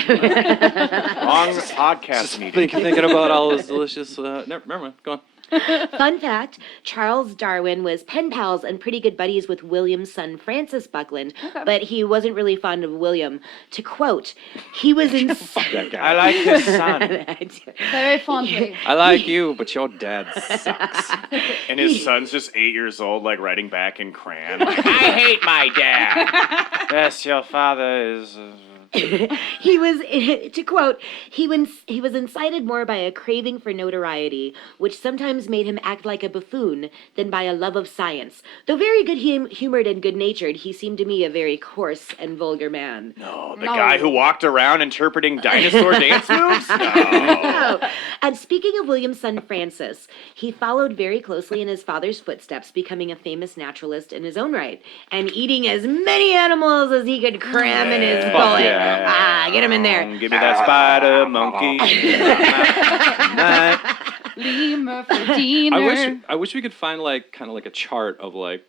Long podcast Just meeting. thinking about all those delicious. Never mind. Go on. Fun fact, Charles Darwin was pen pals and pretty good buddies with William's son Francis Buckland, but he wasn't really fond of William. To quote, he was in... That guy. I like his son. Very fondly. I like you, but your dad sucks. And his son's just 8 years old, like writing back in crayon. Like, I hate my dad. Yes, your father is... He was, to quote, he was incited more by a craving for notoriety, which sometimes made him act like a buffoon, than by a love of science. Though very good-humored and good-natured, he seemed to me a very coarse and vulgar man. No, the guy who walked around interpreting dinosaur dance moves? No. Oh. And speaking of William's son Francis, he followed very closely in his father's footsteps, becoming a famous naturalist in his own right, and eating as many animals as he could cram in his bullet. yeah. Get him in there. Give me that spider monkey. Lemur for dinner. I wish we could find kind of like a chart of like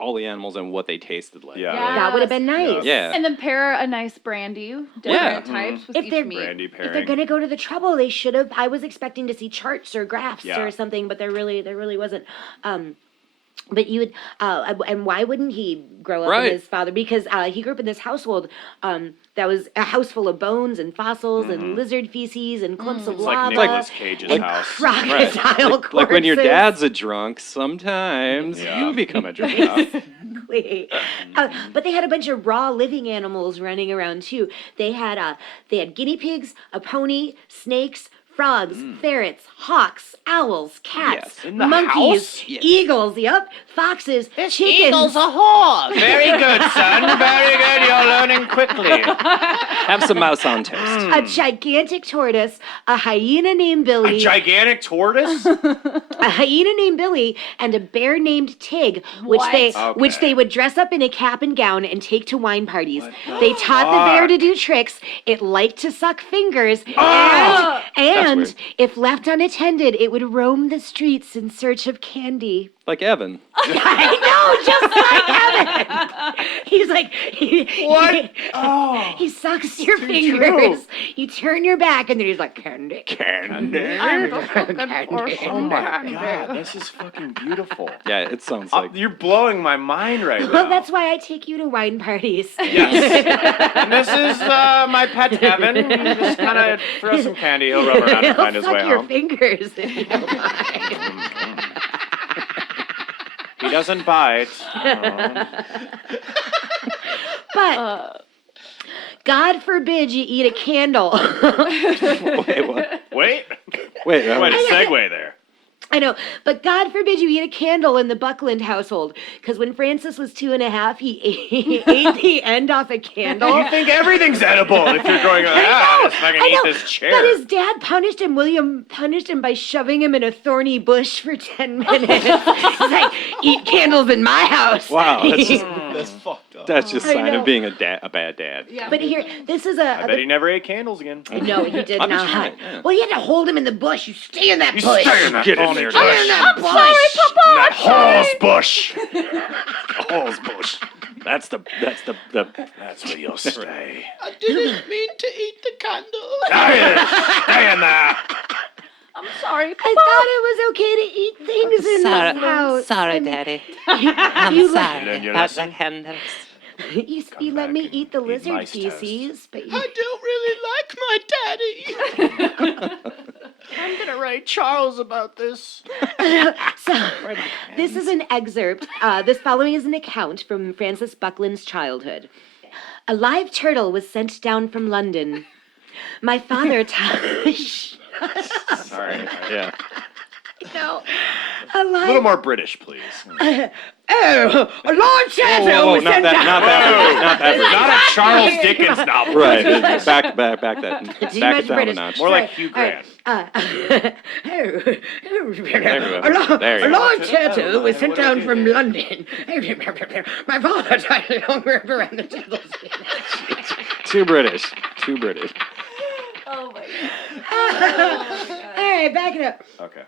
all the animals and what they tasted like. Yeah. That would have been nice. Yeah. And then pair a nice brandy, different types with If each they're- meat. Brandy If they're pairing. gonna go to the trouble, they should have. I was expecting to see charts or graphs Yeah. or something, but there really wasn't. But you would, and why wouldn't he grow up Right. with his father? Because he grew up in this household that was a house full of bones and fossils and lizard feces and clumps of It's like lava Nicolas Cage's and house. crocodile Like when your corpses. dad's a drunk, sometimes Yeah. you become a drunk. Exactly. But they had a bunch of raw living animals running around too. They had guinea pigs, a pony, snakes, frogs, ferrets, hawks, owls, cats, Yes. In the monkeys, house? eagles, chickens. Eagle's a whore. Very good, son. Very good. You're learning quickly. Have some mouse on toast. A gigantic tortoise, a hyena named Billy, A gigantic tortoise? a hyena named Billy, and a bear named Tig, which Okay. they would dress up in a cap and gown and take to wine parties. They taught the bear to do tricks. It liked to suck fingers, and weird. if left unattended, it would roam the streets in search of candy. Like Evan. I know, just like Evan. He's like, What? He sucks your fingers. You turn your back, and then he's like, candy. Candy. Oh my god, this is fucking beautiful. Yeah, it sounds like. You're blowing my mind right now. Well, that's why I take you to wine parties. Yes. And this is my pet Evan. Just kind of throw some candy. He'll run around and He'll find his suck way your home. fingers if you don't mind. He doesn't bite. But God forbid you eat a candle. Wait, what? Wait. Wait, Quite a segue there. I know, but God forbid you eat a candle in the Buckland household, because when Francis was 2.5, he ate the end off a candle. You think everything's edible if you're going, let's fucking I eat know, this chair. but his dad punished him. William punished him by shoving him in a thorny bush for 10 minutes. He's like, eat candles in my house. Wow, That's fucked up. that's just I sign know. of being a bad dad. Yeah. But here, this is I bet he never ate candles again. No, he did I'm not. just right, yeah. Well, you had to hold him in the bush. You stay in that bush. Stay in that Get in thorny there, bush. Stay in that bush. That horse bush. Horse bush. That's the. That's where you'll stay. I didn't mean to eat the candle. Stay in there. I'm sorry, I thought it was okay to eat things in this house. Sorry, And Daddy. you I'm like- sorry Learn your about lesson. the candles. You let me eat the lizard mice toast. feces, but you... don't really like my daddy. I'm gonna write Charles about this. So, this is an excerpt. This following is an account from Francis Buckland's childhood. A live turtle was sent down from London. My father Sorry. Yeah. No. A little more British, please. A large turtle was not sent that, down. not that, Not a Charles Dickens novel. Right, back that, Too back much it down a British. notch. More like Hugh Grant. A There you go. large turtle was sent down from London. My father tried a long rope around the turtle's Too British. Oh my All right, back it up. Okay.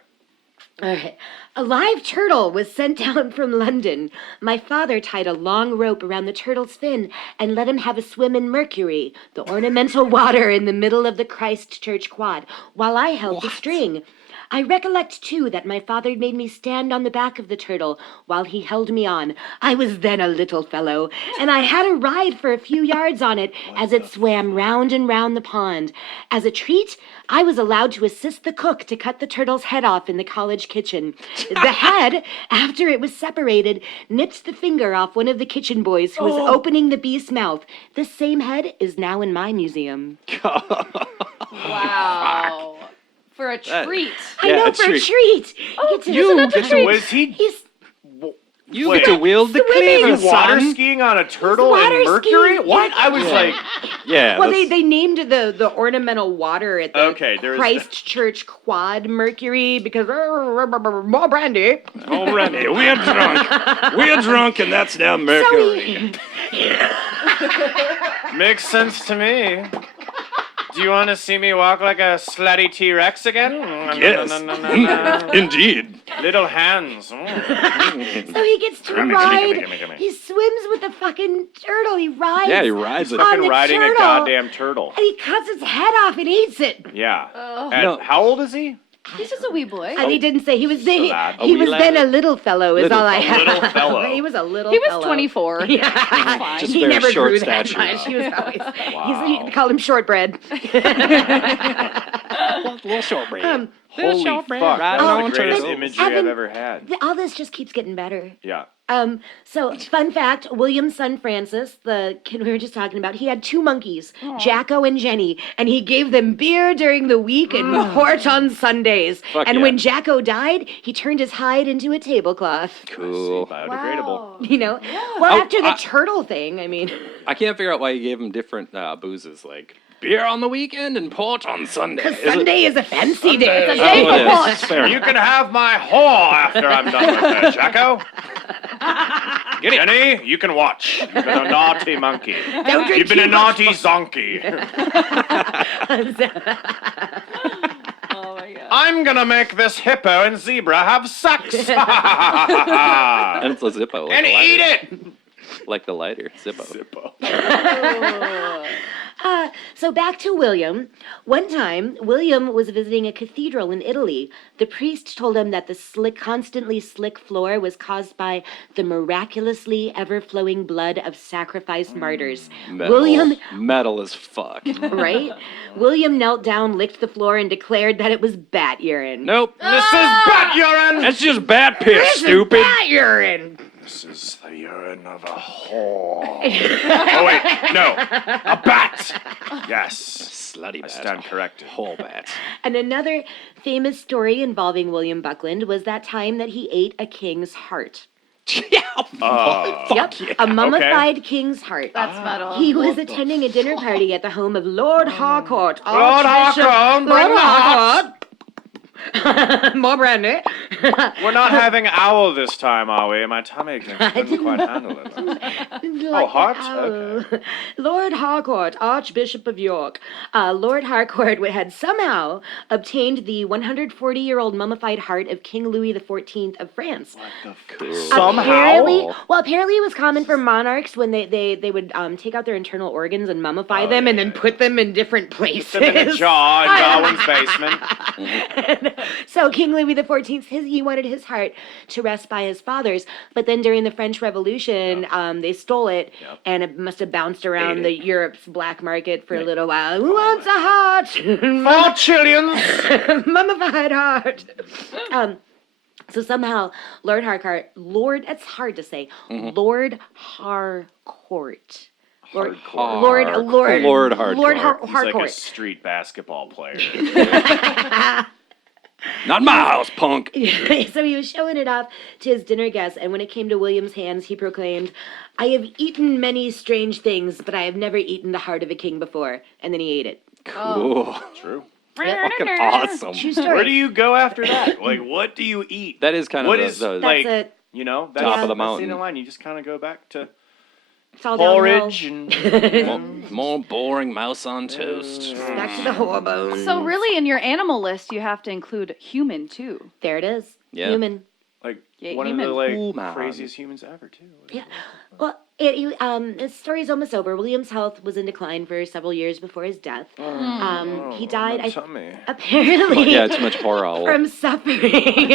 All right. A live turtle was sent down from London. My father tied a long rope around the turtle's fin and let him have a swim in Mercury, the ornamental water in the middle of the Christ Church quad, while I held the string. I recollect, too, that my father made me stand on the back of the turtle while he held me on. I was then a little fellow, and I had a ride for a few yards on it as it swam round and round the pond. As a treat, I was allowed to assist the cook to cut the turtle's head off in the college kitchen. The head, after it was separated, nipped the finger off one of the kitchen boys who was opening the beast's mouth. This same head is now in my museum. Wow. For a treat. I know, for a treat. You get to was he? He's You get to wield the cleaver, Water son. skiing on a turtle water in Mercury? skiing. What? I was like, Yeah. well, that's- they named the ornamental water at the Okay, there's- Christchurch Quad Mercury because more brandy. Already, we're drunk. We're drunk, and that's now Mercury. makes sense to me. Do you want to see me walk like a slutty T-Rex again? Yes. Indeed. Little hands. So he gets to Gimme, ride. gimme, gimme. He swims with the fucking turtle. He rides. Yeah, he rides it. on Fucking the riding a turtle, goddamn turtle. And he cuts its head off and eats it. Yeah. Oh. And No. how old is he? He's just a wee boy. And he didn't say he was. He lad. he A was wee then lad. a little fellow. Is Little all I fellow. have. Little fellow. He was a little. He was fellow. 24. Yeah, fine. Just he very never short grew that stature. much. He was always. Wow. They called him shortbread. Little shortbread. Holy fuck, that Oh, was the greatest Evan- imagery I've ever had. All this just keeps getting better. Yeah. So fun fact, William's son Francis, the kid we were just talking about, he had two monkeys, Jacko and Jenny, and he gave them beer during the week and port on Sundays. Fuck and yeah. when Jacko died, he turned his hide into a tablecloth. Cool. Biodegradable. Wow. You know? Well, Oh, after the turtle thing, I mean. I can't figure out why you gave him different boozes, like beer on the weekend and port on Sunday. Because Is it- Sunday is a fancy day. It's a Oh, day it for is. port. Fair You enough. can have my whore after I'm done with it, Jacko. Jenny, you can watch. You've been a naughty monkey. Don't drink You've been too a much. naughty zonkey. Oh my god. I'm gonna make this hippo and zebra have sex. And it's a Zippo. Like and a lighter. eat it. Like the lighter. Zippo. So back to William. One time, William was visiting a cathedral in Italy. The priest told him that the constantly slick floor was caused by the miraculously ever-flowing blood of sacrificed martyrs. William, Metal as fuck. right? William knelt down, licked the floor, and declared that it was bat urine. Nope. This is bat urine. That's just bat piss, This is stupid. bat urine. This is the urine of a whore. Oh wait, no, a bat. Yes, Slutty I bat. stand corrected. Whole bat. And another famous story involving William Buckland was that time that he ate a king's heart. Yep, a mummified king's heart. That's metal. He was attending a dinner party at the home of Lord Harcourt. Lord Archbishop- Harcourt, bring Lord the Harcourt. More brandy. We're not having owl this time, are we? My tummy couldn't quite handle it. Like heart? owl. Lord Harcourt, Archbishop of York. Lord Harcourt had somehow obtained the 140-year-old mummified heart of King Louis XIV of France. Apparently it was common for monarchs when they would take out their internal organs and mummify them and then put them in different places. Put them in a jar in Darwin's basement. So King Louis XIV, he wanted his heart to rest by his father's, but then during the French Revolution, they stole it it, Yep. and it must have bounced around Ate the it. Europe's black market for a little while. Who wants a heart? 4 chillions. Mummified heart. So somehow, Lord Harcourt, that's hard to say, Lord Harcourt. Lord Lord Lord Harcourt. He's like a Harcourt. street basketball player. Not my house, punk. So he was showing it off to his dinner guests, and when it came to William's hands, he proclaimed, "I have eaten many strange things, but I have never eaten the heart of a king before." And then he ate it. Cool. True. Fucking awesome. True story. Where do you go after that? Like, what do you eat? That is kind What of is the like, That's it. you know, Top of the that's the mountain. end of the line. You just kind of go back to It's all downhill. porridge and more boring mouse on toast. Back to the hormones. So really, in your animal list, you have to include human too. There it is. Yeah. Human. like Yeah, one human. of the like Ooh, man. craziest humans ever too. Yeah. Well, his story's almost over. William's health was in decline for several years before his death. He died, apparently, Yeah, too much horror owl. from suffering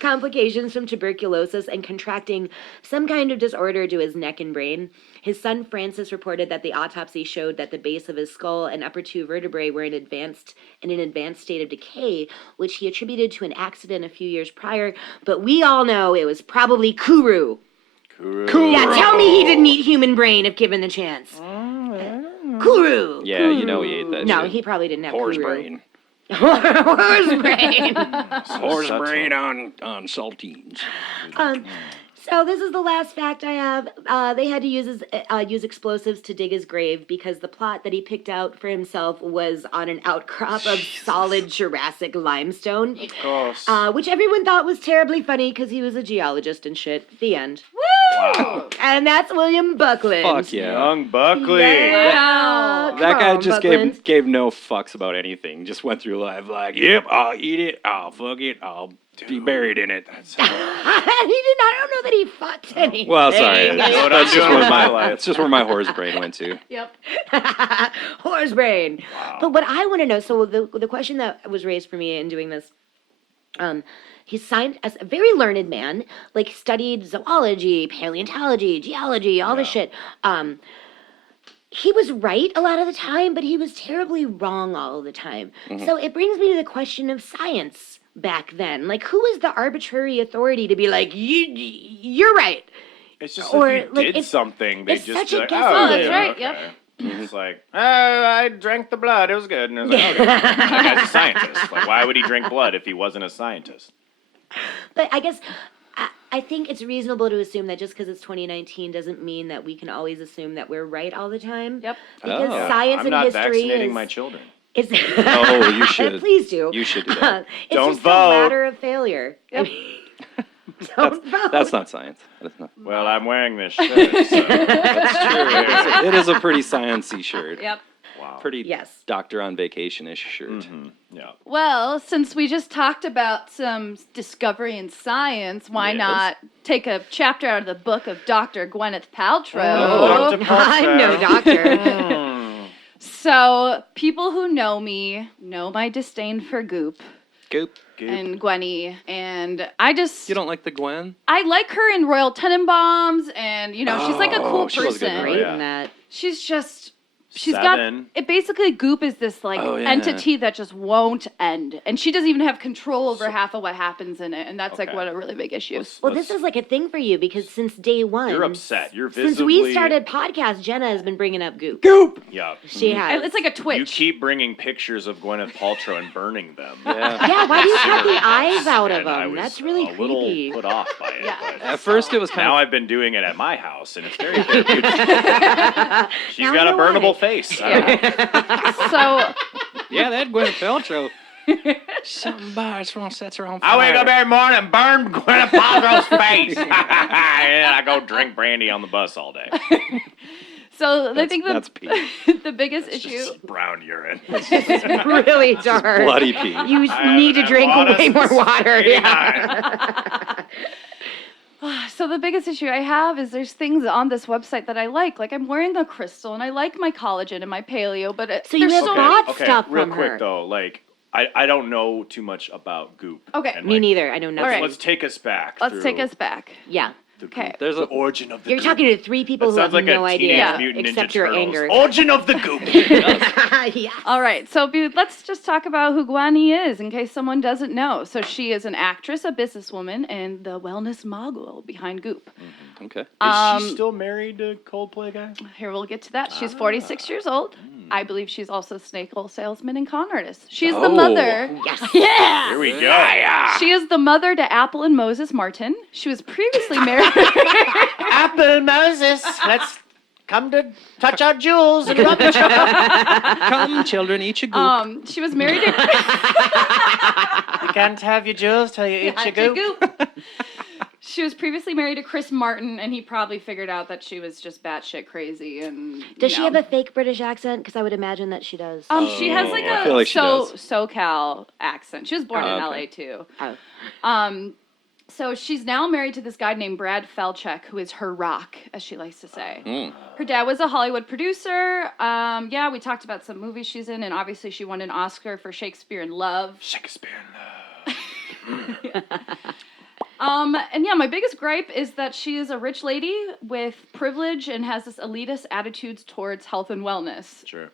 complications from tuberculosis and contracting some kind of disorder to his neck and brain. His son Francis reported that the autopsy showed that the base of his skull and upper 2 vertebrae were in an advanced state of decay, which he attributed to an accident a few years prior. But we all know it was probably Kuru. Yeah, tell me he didn't eat human brain if given the chance. Kuru. Yeah, you know he ate that No, shit. he probably didn't have Horse Kuru. brain. Horse brain. Horse brain on saltines. So this is the last fact I have. They had to use explosives to dig his grave because the plot that he picked out for himself was on an outcrop of solid Jurassic limestone, Of course. which everyone thought was terribly funny because he was a geologist and shit. The end. Wow. And that's William Buckland. Fuck yeah. Young Buckley. Yeah. That Come guy on, just Buckland. gave no fucks about anything. Just went through life like, yep, I'll eat it, I'll fuck it, I'll be buried in it. He did not. I don't know that he fought anything. Well, sorry. What I'm That's just doing where with my life. that's just where my horse brain went to. Yep. Horse brain. But what I want to know, so the question that was raised for me in doing this, he's signed as a very learned man, like studied zoology, paleontology, geology, all this shit. He was right a lot of the time, but he was terribly wrong all of the time. So it brings me to the question of science back then. Like, who is the arbitrary authority to be like, you're right? It's just Or, if you like, did it's- something, they it's just such be a like, guess. oh, Oh, that's yeah, right, okay. yep. It's like, I drank the blood. It was good. And it was like, okay. That guy's a scientist. Like, why would he drink blood if he wasn't a scientist? But I guess I think it's reasonable to assume that just because it's 2019 doesn't mean that we can always assume that we're right all the time. Yep. Because Oh. science I'm and not history vaccinating is, my children. is Oh, you should. Please do. You should do that. It's Don't just vote. a matter of failure. I mean, don't vote. That's not science. That's not. Well, I'm wearing this shirt, so. That's true. It is a pretty sciencey shirt. Yep. Wow. Pretty Yes. doctor on vacation-ish shirt. Yeah. Well, since we just talked about some discovery in science, why Yes. not take a chapter out of the book of Dr. Gwyneth Paltrow? Oh, Dr. I'm no doctor. So, people who know me know my disdain for Goop Goop. and Gwenny, and I just You don't like the Gwen? I like her in Royal Tenenbaums, and she's like a cool she was a good person. girl, Great yeah. in that. She's just she's Seven. got it. Basically, Goop is this like Oh, yeah. entity that just won't end, and she doesn't even have control over half of what happens in it, and that's like Okay. what a really big issue. Well, this is like a thing for you because since day one, You're upset. You're Since visibly. we started podcast, Jenna has been bringing up Goop. Goop! Yeah. She has. It's like a twitch. You keep bringing pictures of Gwyneth Paltrow and burning them. Yeah. Yeah, why do you cut the eyes out of And I them? was That's really a little creepy. put off by it. Yeah. But At first it was kind now of... I've been doing it at my house, and it's very therapeutic. She's Now got I a know burnable why. face. So Yeah, that Gwyneth Paltrow. Somebody's gonna set her on fire. I wake up every morning and burn Gwyneth Paltrow's face. And I go drink brandy on the bus all day. I think that's pee. the biggest It's issue. just brown urine. really dark. Bloody pee. You I need to haven't had drink water way more since water. 89. Yeah. So the biggest issue I have is there's things on this website that I like. Like I'm wearing a crystal, and I like my collagen and my paleo, but So you there's have so bought Okay, stuff real from quick her. though, like I don't know too much about Goop. Okay. And, Me like, neither. I know nothing. Alright. Let's take us back. Let's take through- us back. Yeah. Okay. There's The a origin of the You're goop. talking to three people That who have sounds like no a idea Teenage Mutant except Ninja your Turtles. anger. Origin of the goop. Yeah. All right, so let's just talk about who Gwyneth is in case someone doesn't know. So she is an actress, a businesswoman, and the wellness mogul behind Goop. okay. Is she still married to Coldplay guy? Here, we'll get to that. She's 46 years old. I believe she's also a snake oil salesman and con artist. She's the mother. Yes. Yeah. Here we go. She is the mother to Apple and Moses Martin. She was previously married. Apple Moses, let's come to touch our jewels and rub each other. Come, children, eat your goop. She was married to You can't have your jewels till you eat your goop. She was previously married to Chris Martin, and he probably figured out that she was just batshit crazy. And Does she have a fake British accent? Because I would imagine that she does. She has like I a feel like she does. SoCal accent. She was born in okay. LA too. Oh. So she's now married to this guy named Brad Falchuk, who is her rock, as she likes to say. Her dad was a Hollywood producer. Yeah, we talked about some movies she's in, and obviously she won an Oscar for Shakespeare in Love. Shakespeare in Love. And yeah, my biggest gripe is that she is a rich lady with privilege and has this elitist attitudes towards health and wellness. Sure.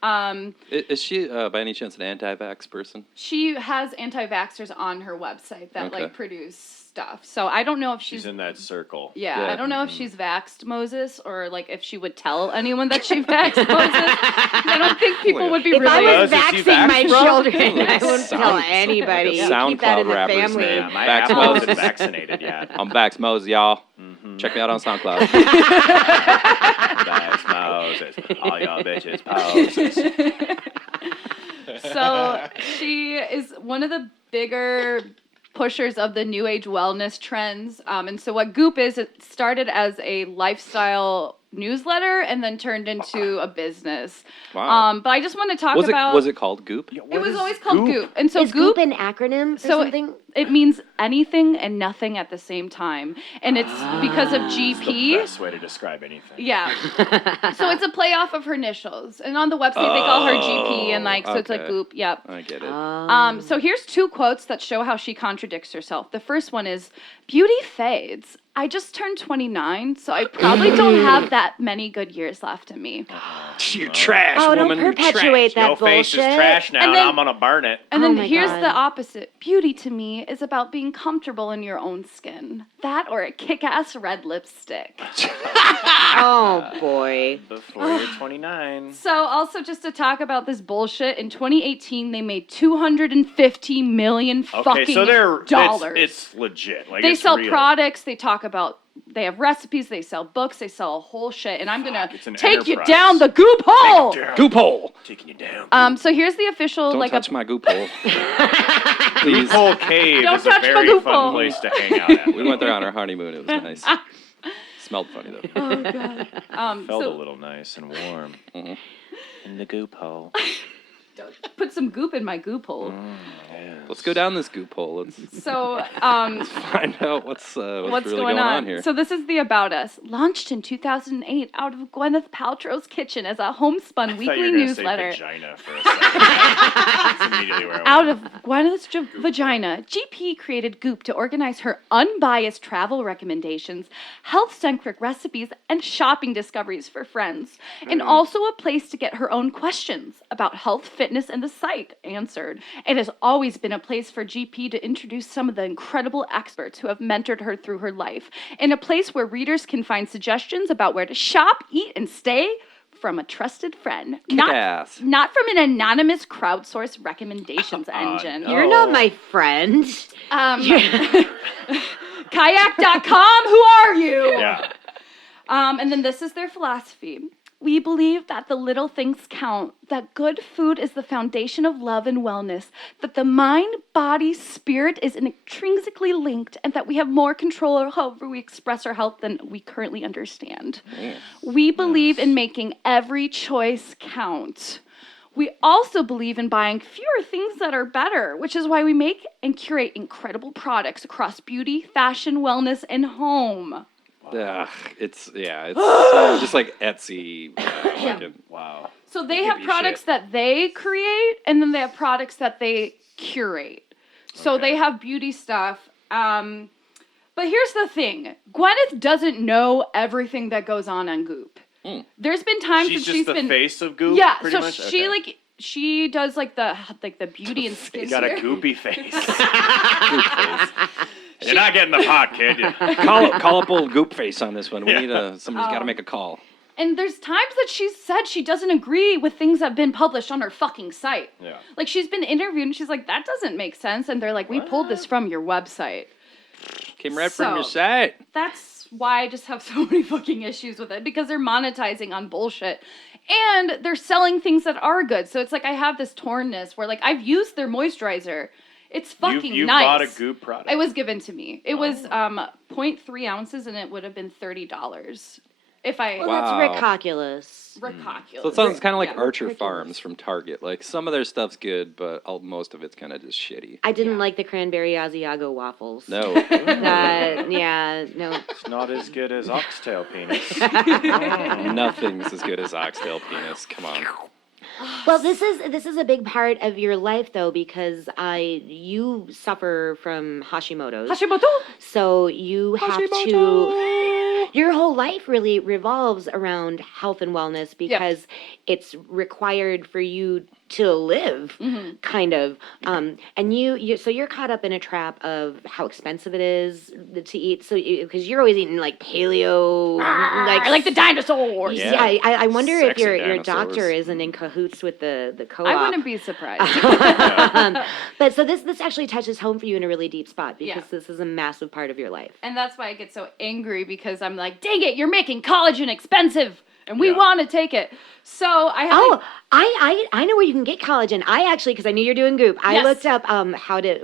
Is she, by any chance, an anti-vax person? She has anti-vaxxers on her website that Okay. produce stuff. So I don't know if She's in that circle. Yeah, Yeah. I don't know if she's vaxxed Moses or if she would tell anyone that she vaxxed Moses. I don't think people would be If I really. was Moses, you vaxing my vaxxed, bro? children, I wouldn't tell Sound- anybody. like a Keep that in SoundCloud the rapper's family. name. Yeah, my Vax apple Moses. isn't vaccinated yet. I'm Vax Moses, y'all. Check me out on SoundCloud. Vax Moses. All y'all bitches poses. So she is one of the bigger pushers of the new age wellness trends. And so what Goop is, it started as a lifestyle newsletter and then turned into a business. Wow. But I just want to talk was about. it called Goop? It was always called Goop. And so Is Goop. Goop an acronym or So something? it means anything and nothing at the same time. And it's because of The GP. best way to describe anything. Yeah. So it's a play off of her initials. And on the website they call her GP and so it's like okay. Goop. Yep. I get it. So here's two quotes that show how she contradicts herself. The first one is, "Beauty fades. I just turned 29, so I probably don't have that many good years left in me." You're trash, Oh, don't woman. You're perpetuate trash. that Your face is bullshit. trash now, And and, then- I'm gonna burn it. And Oh then my here's God. the opposite. "Beauty to me is about being comfortable in your own skin. That or a kick-ass red lipstick." Oh, boy. Before you're 29. So also just to talk about this bullshit, in 2018 they made $250 million Okay, fucking so dollars. it's legit. Like They it's sell real. products, they talk about, they have recipes, they sell books, they sell a whole shit, and I'm gonna it's an take you enterprise. down the Goop hole. Down. Goop hole! Taking you down. So here's the official Don't touch my goop hole. Please. Hole Cave Don't is a touch my very goop fun hole. place to hang out at. We went there on our honeymoon. It was nice. Smelled funny, though. Oh god. Felt a So little nice and warm. Mhm. In the goop hole. put some goop in my goop hole. Let's go down this goop hole. Let's So find out what's really going on here. So this is the About Us. Launched in 2008 out of Gwyneth Paltrow's kitchen as a homespun I thought weekly you were gonna newsletter. Say vagina for a second. That's immediately where I Out went. of Gwyneth's vagina, GP created Goop to organize her unbiased travel recommendations, health-centric recipes, and shopping discoveries for friends, and also a place to get her own questions about health, fitness, and the psych answered. It has always been a place for GP to introduce some of the incredible experts who have mentored her through her life, and a place where readers can find suggestions about where to shop, eat, and stay from a trusted friend. Kick-ass. Not from an anonymous crowdsourced recommendations engine. You're not my friend. Kayak.com, who are you? Yeah. And then this is their philosophy. We believe that the little things count, that good food is the foundation of love and wellness, that the mind, body, spirit is intrinsically linked, and that we have more control over however we express our health than we currently understand. We believe in making every choice count. We also believe in buying fewer things that are better, which is why we make and curate incredible products across beauty, fashion, wellness, and home. Ugh, it's just like Etsy. Wow. So they have Hippie products shit. that they create, and then they have products that they curate. So Okay. they have beauty stuff. But here's the thing. Gwyneth doesn't know everything that goes on Goop. There's been times She's that just she's the been face of Goop. Yeah, pretty so much? she Okay. she does like the beauty and You skincare. got a goopy face. You're not getting the pot, kid. Call up old Goop face on this one. We need somebody's got to make a call. And there's times that she's said she doesn't agree with things that have been published on her fucking site. Yeah. Like she's been interviewed and she's like, that doesn't make sense. And they're like, we pulled this from your website. Came right from your So- site. That's why I just have so many fucking issues with it, because they're monetizing on bullshit. And they're selling things that are good. So it's like I have this tornness where like I've used their moisturizer. It's fucking You nice. bought a Goop product. It was given to me. It was 0.3 ounces and it would have been $30 if I Well, Wow. that's ridiculous. recalculate. So it sounds kind of like Yeah. Archer Farms from Target. Like some of their stuff's good, but most of it's kind of just shitty. I didn't like the cranberry Asiago waffles. No. Yeah, no. It's not as good as oxtail penis. Nothing's as good as oxtail penis. Come on. Well, this is a big part of your life though, because you suffer from Hashimoto's. Hashimoto. So you have to. Your whole life really revolves around health and wellness because it's required for you to live, kind of. And so you're caught up in a trap of how expensive it is to eat. So because you're always eating like paleo, like the dinosaurs. Yeah, I wonder if Sexy your dinosaurs. doctor isn't in cahoots with the co-op. I wouldn't be surprised. But so this actually touches home for you in a really deep spot because Yeah. this is a massive part of your life. And that's why I get so angry, because I'm like, dang it, you're making collagen expensive and we Yeah. want to take it. So I have Oh, I know where you can get collagen. I actually, because I knew you're doing Goop, I Yes. looked up how to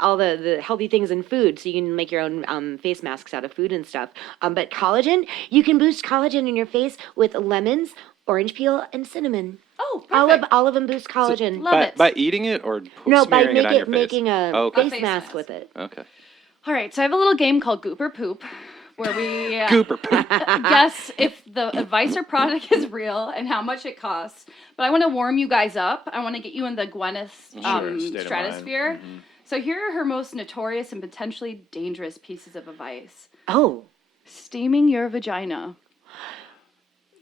all the healthy things in food, so you can make your own face masks out of food and stuff. But collagen, you can boost collagen in your face with lemons, orange peel, and cinnamon. Oh, perfect. All of them boost collagen. Love it. By eating it or No, by smearing it on your face? making a Oh, okay. face face mask mask. with it. Okay. All right, so I have a little game called Goop or Poop, where we Gooper poop. guess if the advice or product is real and how much it costs. But I want to warm you guys up. I want to get you in the Gwyneth state of mind. stratosphere. So here are her most notorious and potentially dangerous pieces of advice. Oh. Steaming your vagina.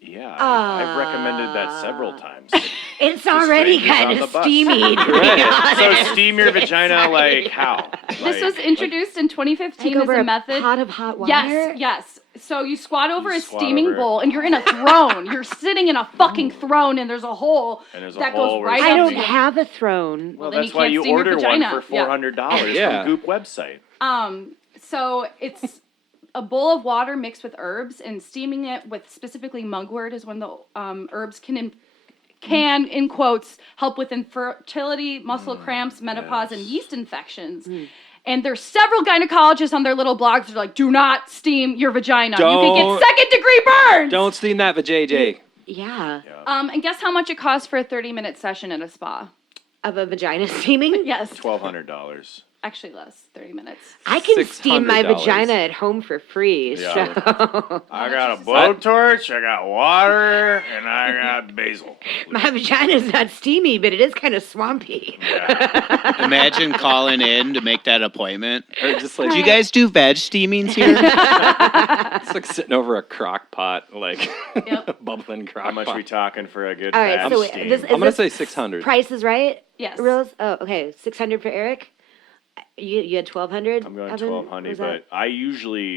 Yeah, I've recommended that several times. It's already strangers kind on the of bus. steamy. to be Right. So honest. steam your vagina like how? This was introduced in 2015 Take as over a method. pot of hot water. Yes. So you squat over You a squat steaming over it. bowl, and you're in a throne. You're sitting in a fucking throne, and there's a hole And there's a that hole goes where right it's I up don't to you. have a throne. Well, then that's you why can't you steam your order vagina. one for Yeah. $400 Yeah. from Goop website. So it's a bowl of water mixed with herbs, and steaming it with specifically mugwort is when the herbs can in quotes help with infertility, muscle cramps, menopause, and yeast infections. And there's several gynecologists on their little blogs that are like, do not steam your vagina. You can Don't- get second-degree burns. Don't steam that vajayjay. Yeah. And guess how much it costs for a 30-minute session at a spa? Of a vagina steaming? Yes. $1,200. Actually less, 30 minutes. I can steam my $600. vagina at home for free. Yeah. So I got a blowtorch, I got water, and I got basil. my vagina's not steamy, but it is kind of swampy. Yeah. Imagine calling in to make that appointment. Or just like Do you guys do veg steamings here? it's like sitting over a crock pot, like Yep. bubbling crock How much pot. we talking for a good All right, bad so steam? this I'm gonna this say 600. Price is right. Yes. Rose? Oh, okay. 600 for Eric. You had 1,200. I'm going Evan? 1,200, Was but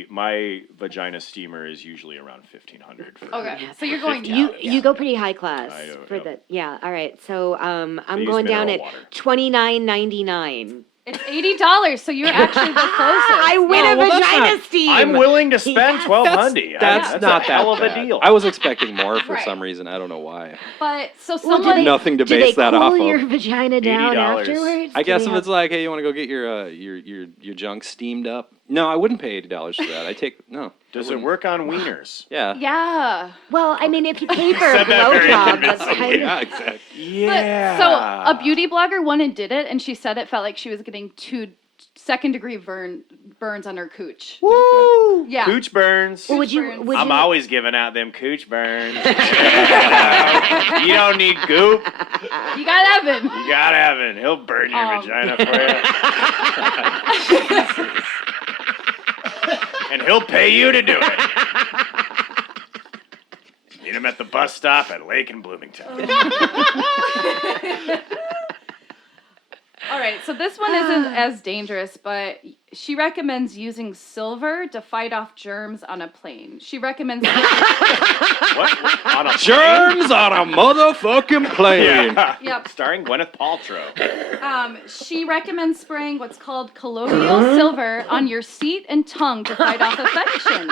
my vagina steamer is usually around 1,500. Okay, so you're going you down. you go pretty high class I do, for yep. that. Yeah. All right. So I'm use going down at mineral water. $29.99. It's $80, so you're actually the closest. I win a well, that's vagina not- steam. I'm willing to spend Yes. $1,200. That's That's not a that hell of a bad. deal. I was expecting more for Right. some reason. I don't know why. But so Well, someone Nothing to do base they that cool off of. your vagina down $80. afterwards? I Do guess they if have- it's like, hey, you want to go get your junk steamed up? No, I wouldn't pay $80 for that. Does it work on wieners? Yeah. Yeah. Well, I mean, if you pay for a Said that very blowjob, that's convincingly. kind of. Yeah, exactly. Yeah. But, so a beauty blogger went and did it, and she said it felt like she was getting 2 second-degree burns on her cooch. Woo! Yeah. Cooch burns. Well, would you? burns. Would I'm you? always giving out them cooch burns. You don't need Goop. You got Evan. You got Evan. He'll burn your vagina for you. and he'll pay you to do it. Meet him at the bus stop at Lake in Bloomington. All right, so this one isn't as dangerous, but she recommends using silver to fight off germs on a plane. She recommends What? On a Germs on a motherfucking plane. Yeah. Yep. Starring Gwyneth Paltrow. She recommends spraying what's called colloidal silver on your seat and tongue to fight off infection.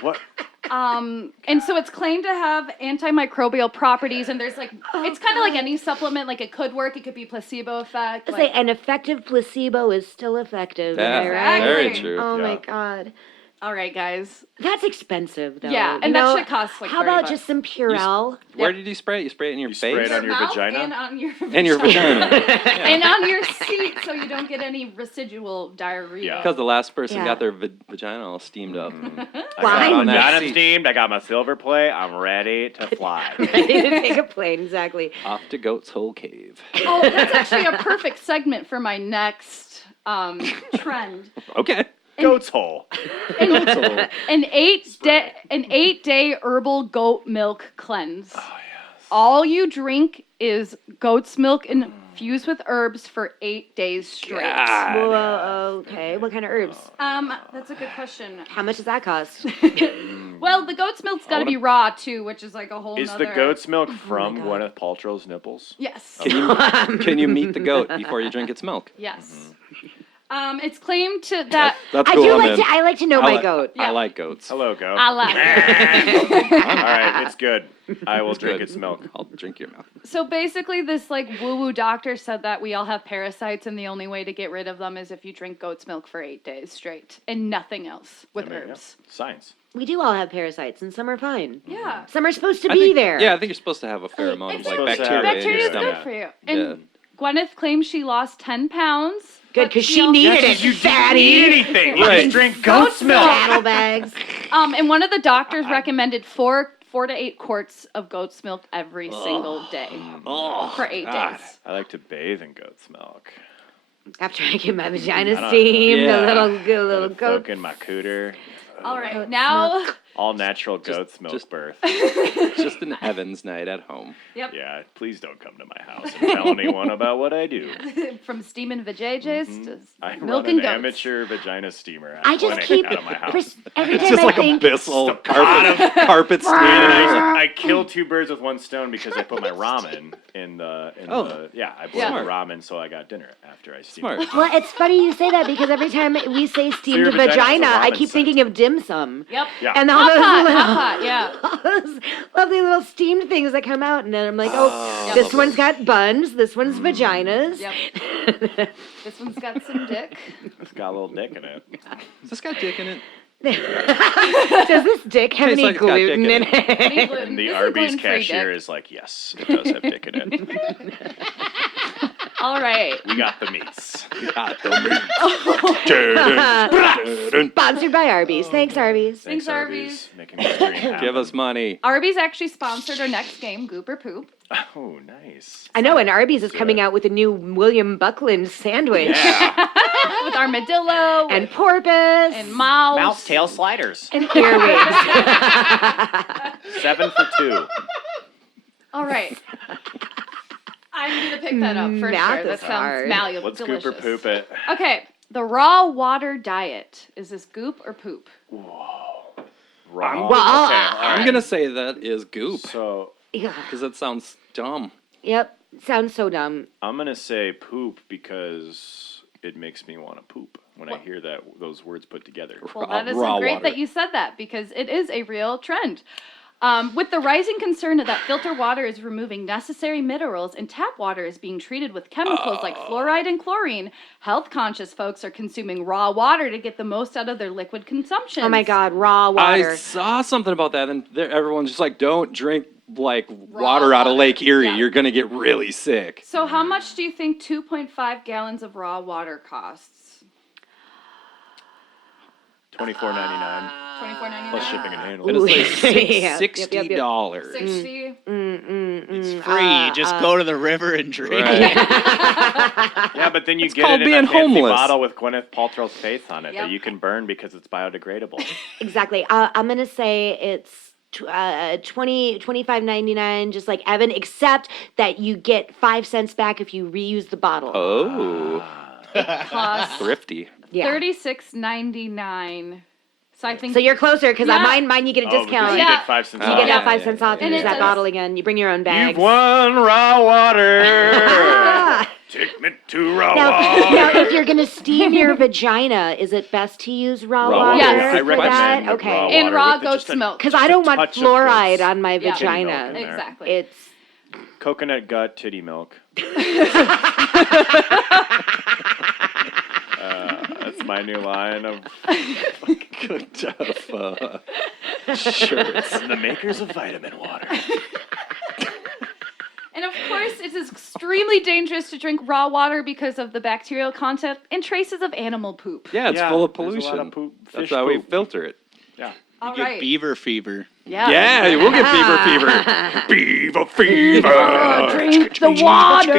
What? And so it's claimed to have antimicrobial properties, and there's like, it's kind of like any supplement, like it could work, it could be placebo effect. Say an effective placebo is still effective. Yeah, Am I right? very true. Oh my Yeah. God. All right, guys. That's expensive, though. Yeah, You and that know, shit costs like how 30 about bucks. just some Purell? Where did you spray it? You spray it in your spray face? it on your mouth vagina? and on your And your vagina. and on your seat, so you don't get any residual diarrhea. Yeah. Because the last person Yeah. got their vagina all steamed up. I Why? got On that vagina seat. steamed. I got my silver plate. I'm ready to fly. Ready to take a plane, exactly. Off to Goat's Hole Cave. Oh, that's actually a perfect segment for my next trend. Okay. Goat's hole. An 8-day herbal goat milk cleanse. Oh yes. All you drink is goat's milk infused with herbs for 8 days straight. Whoa, okay. What kind of herbs? That's a good question. How much does that cost? Well, the goat's milk's got to be raw too, which is like a whole. Is nother... the goat's milk Oh from Gwyneth Paltrow's nipples? Yes. Can you meet the goat before you drink its milk? Yes. It's claimed that That's I cool. do I'm like in. to. I like to know my goat. I like goats. Hello, goat. I like it. All right, it's good. I will drink Good. its milk. I'll drink your milk. So basically, this like woo-woo doctor said that we all have parasites, and the only way to get rid of them is if you drink goat's milk for 8 days straight and nothing else with herbs. Yeah. Science. We do all have parasites, and some are fine. Yeah. Some are supposed to I be think- there. Yeah, I think you're supposed to have a fair amount of It's like supposed to have bacteria in Bacteria your is good stomach. for you. And Gwyneth claims she lost 10 pounds. Good, but because she also- needed it, You fatty. didn't eat anything. You Right. just drink goat's milk. Saddlebags. And one of the doctors recommended 4 to 8 quarts of goat's milk every single day for 8 days. I like to bathe in goat's milk. After I get my vagina don't- steamed, yeah. a little Poke goat. in my cooter. All right, now. All natural goat's milk just- birth. Just an Evans night at home. Yep. Yeah, please don't come to my house and tell anyone about what I do. From steaming vajayjays to I milk run and an goats. amateur vagina steamer at I just clinic keep out of my house. every It's time just I like think. abyssal pot carpet steamer. I kill 2 birds with 1 stone because I put my ramen in the I boiled Yeah. the ramen, so I got dinner after I steamed Smart. it. Well, it's funny you say that because every time we say steamed your vagina has a vagina, I ramen keep scent. thinking of dim sum. Yep. Yeah. And all Hot those pot, little, hot pot, yeah. all those lovely little steamed things that come out, and then I'm like, oh, this Lovely. one's got buns, this one's vaginas. Yep. This one's got some dick. It's got a little dick in it. Has this got dick in it? Does this dick have Tastes any like it's got dick gluten in in it? Any gluten. And the This is Arby's gluten-free cashier dick. is like, yes, it does have dick in it. All right. We got the meats. Sponsored by Arby's. Thanks, Arby's. Thanks, Arby's. Making this dream happen. Give us money. Arby's actually sponsored our next game, Goop or Poop. Oh, nice. I know, and Arby's is coming out with a new William Buckland sandwich. Yeah. With armadillo And porpoise. and mouse. Mouse tail sliders. And earwigs. 7 for 2. All right. I'm going to pick that up for Math sure. That is sounds hard. malleable. Let's delicious. goop or poop it. Okay. The raw water diet. Is this goop or poop? Raw. Raw. Okay, all I'm right. gonna say that is goop So Yeah. because that sounds dumb. Yep. Sounds so dumb. I'm gonna say poop because it makes me want to poop when I hear those words put together. Well, that is Raw great water. that you said that because it is a real trend. With the rising concern that filter water is removing necessary minerals and tap water is being treated with chemicals like fluoride and chlorine, health-conscious folks are consuming raw water to get the most out of their liquid consumption. Oh my God, raw water. I saw something about that, and everyone's just like, "Don't drink like water out of water. Lake Erie. Yeah. You're gonna get really sick." So how much do you think 2.5 gallons of raw water costs? $24.99 $24.99. plus shipping and handling. And it's like Ooh. Yeah. $60. 60. It's free. Just go to the river and drink. Yeah, but then you It's get called it in being a fancy homeless. bottle with Gwyneth Paltrow's face on it Yep. that you can burn because it's biodegradable. Exactly. I'm gonna say it's $25.99, just like Evan, except that you get 5 cents back if you reuse the bottle. Oh, Costs thrifty. Yeah. $36.99. So I think. So you're closer because Yeah. mine you get a Because discount. you Yeah. get 5 cents You off. get yeah, that 5 cents off. And You it use that does- bottle again. You bring your own bags. You've won raw water. Ah. Take me to raw Now, water. if you're gonna steam your vagina, is it best to use raw Raw water Yes. I for recommend that? raw Okay. water And raw with goat's just a- milk. Because just I a don't want touch of fluoride goat's on my Yeah. titty milk vagina. in there. Exactly. It's Coconut gut titty milk. That's my new line of Good shirts. the makers of vitamin water. And of course, it is extremely dangerous to drink raw water because of the bacterial content and traces of animal poop. Yeah, it's Yeah, full of there's a lot pollution. of poop, That's fish how we poop. filter it. Yeah. All You get right. beaver fever. Yeah, we'll get fever. Beaver fever. Drink the water.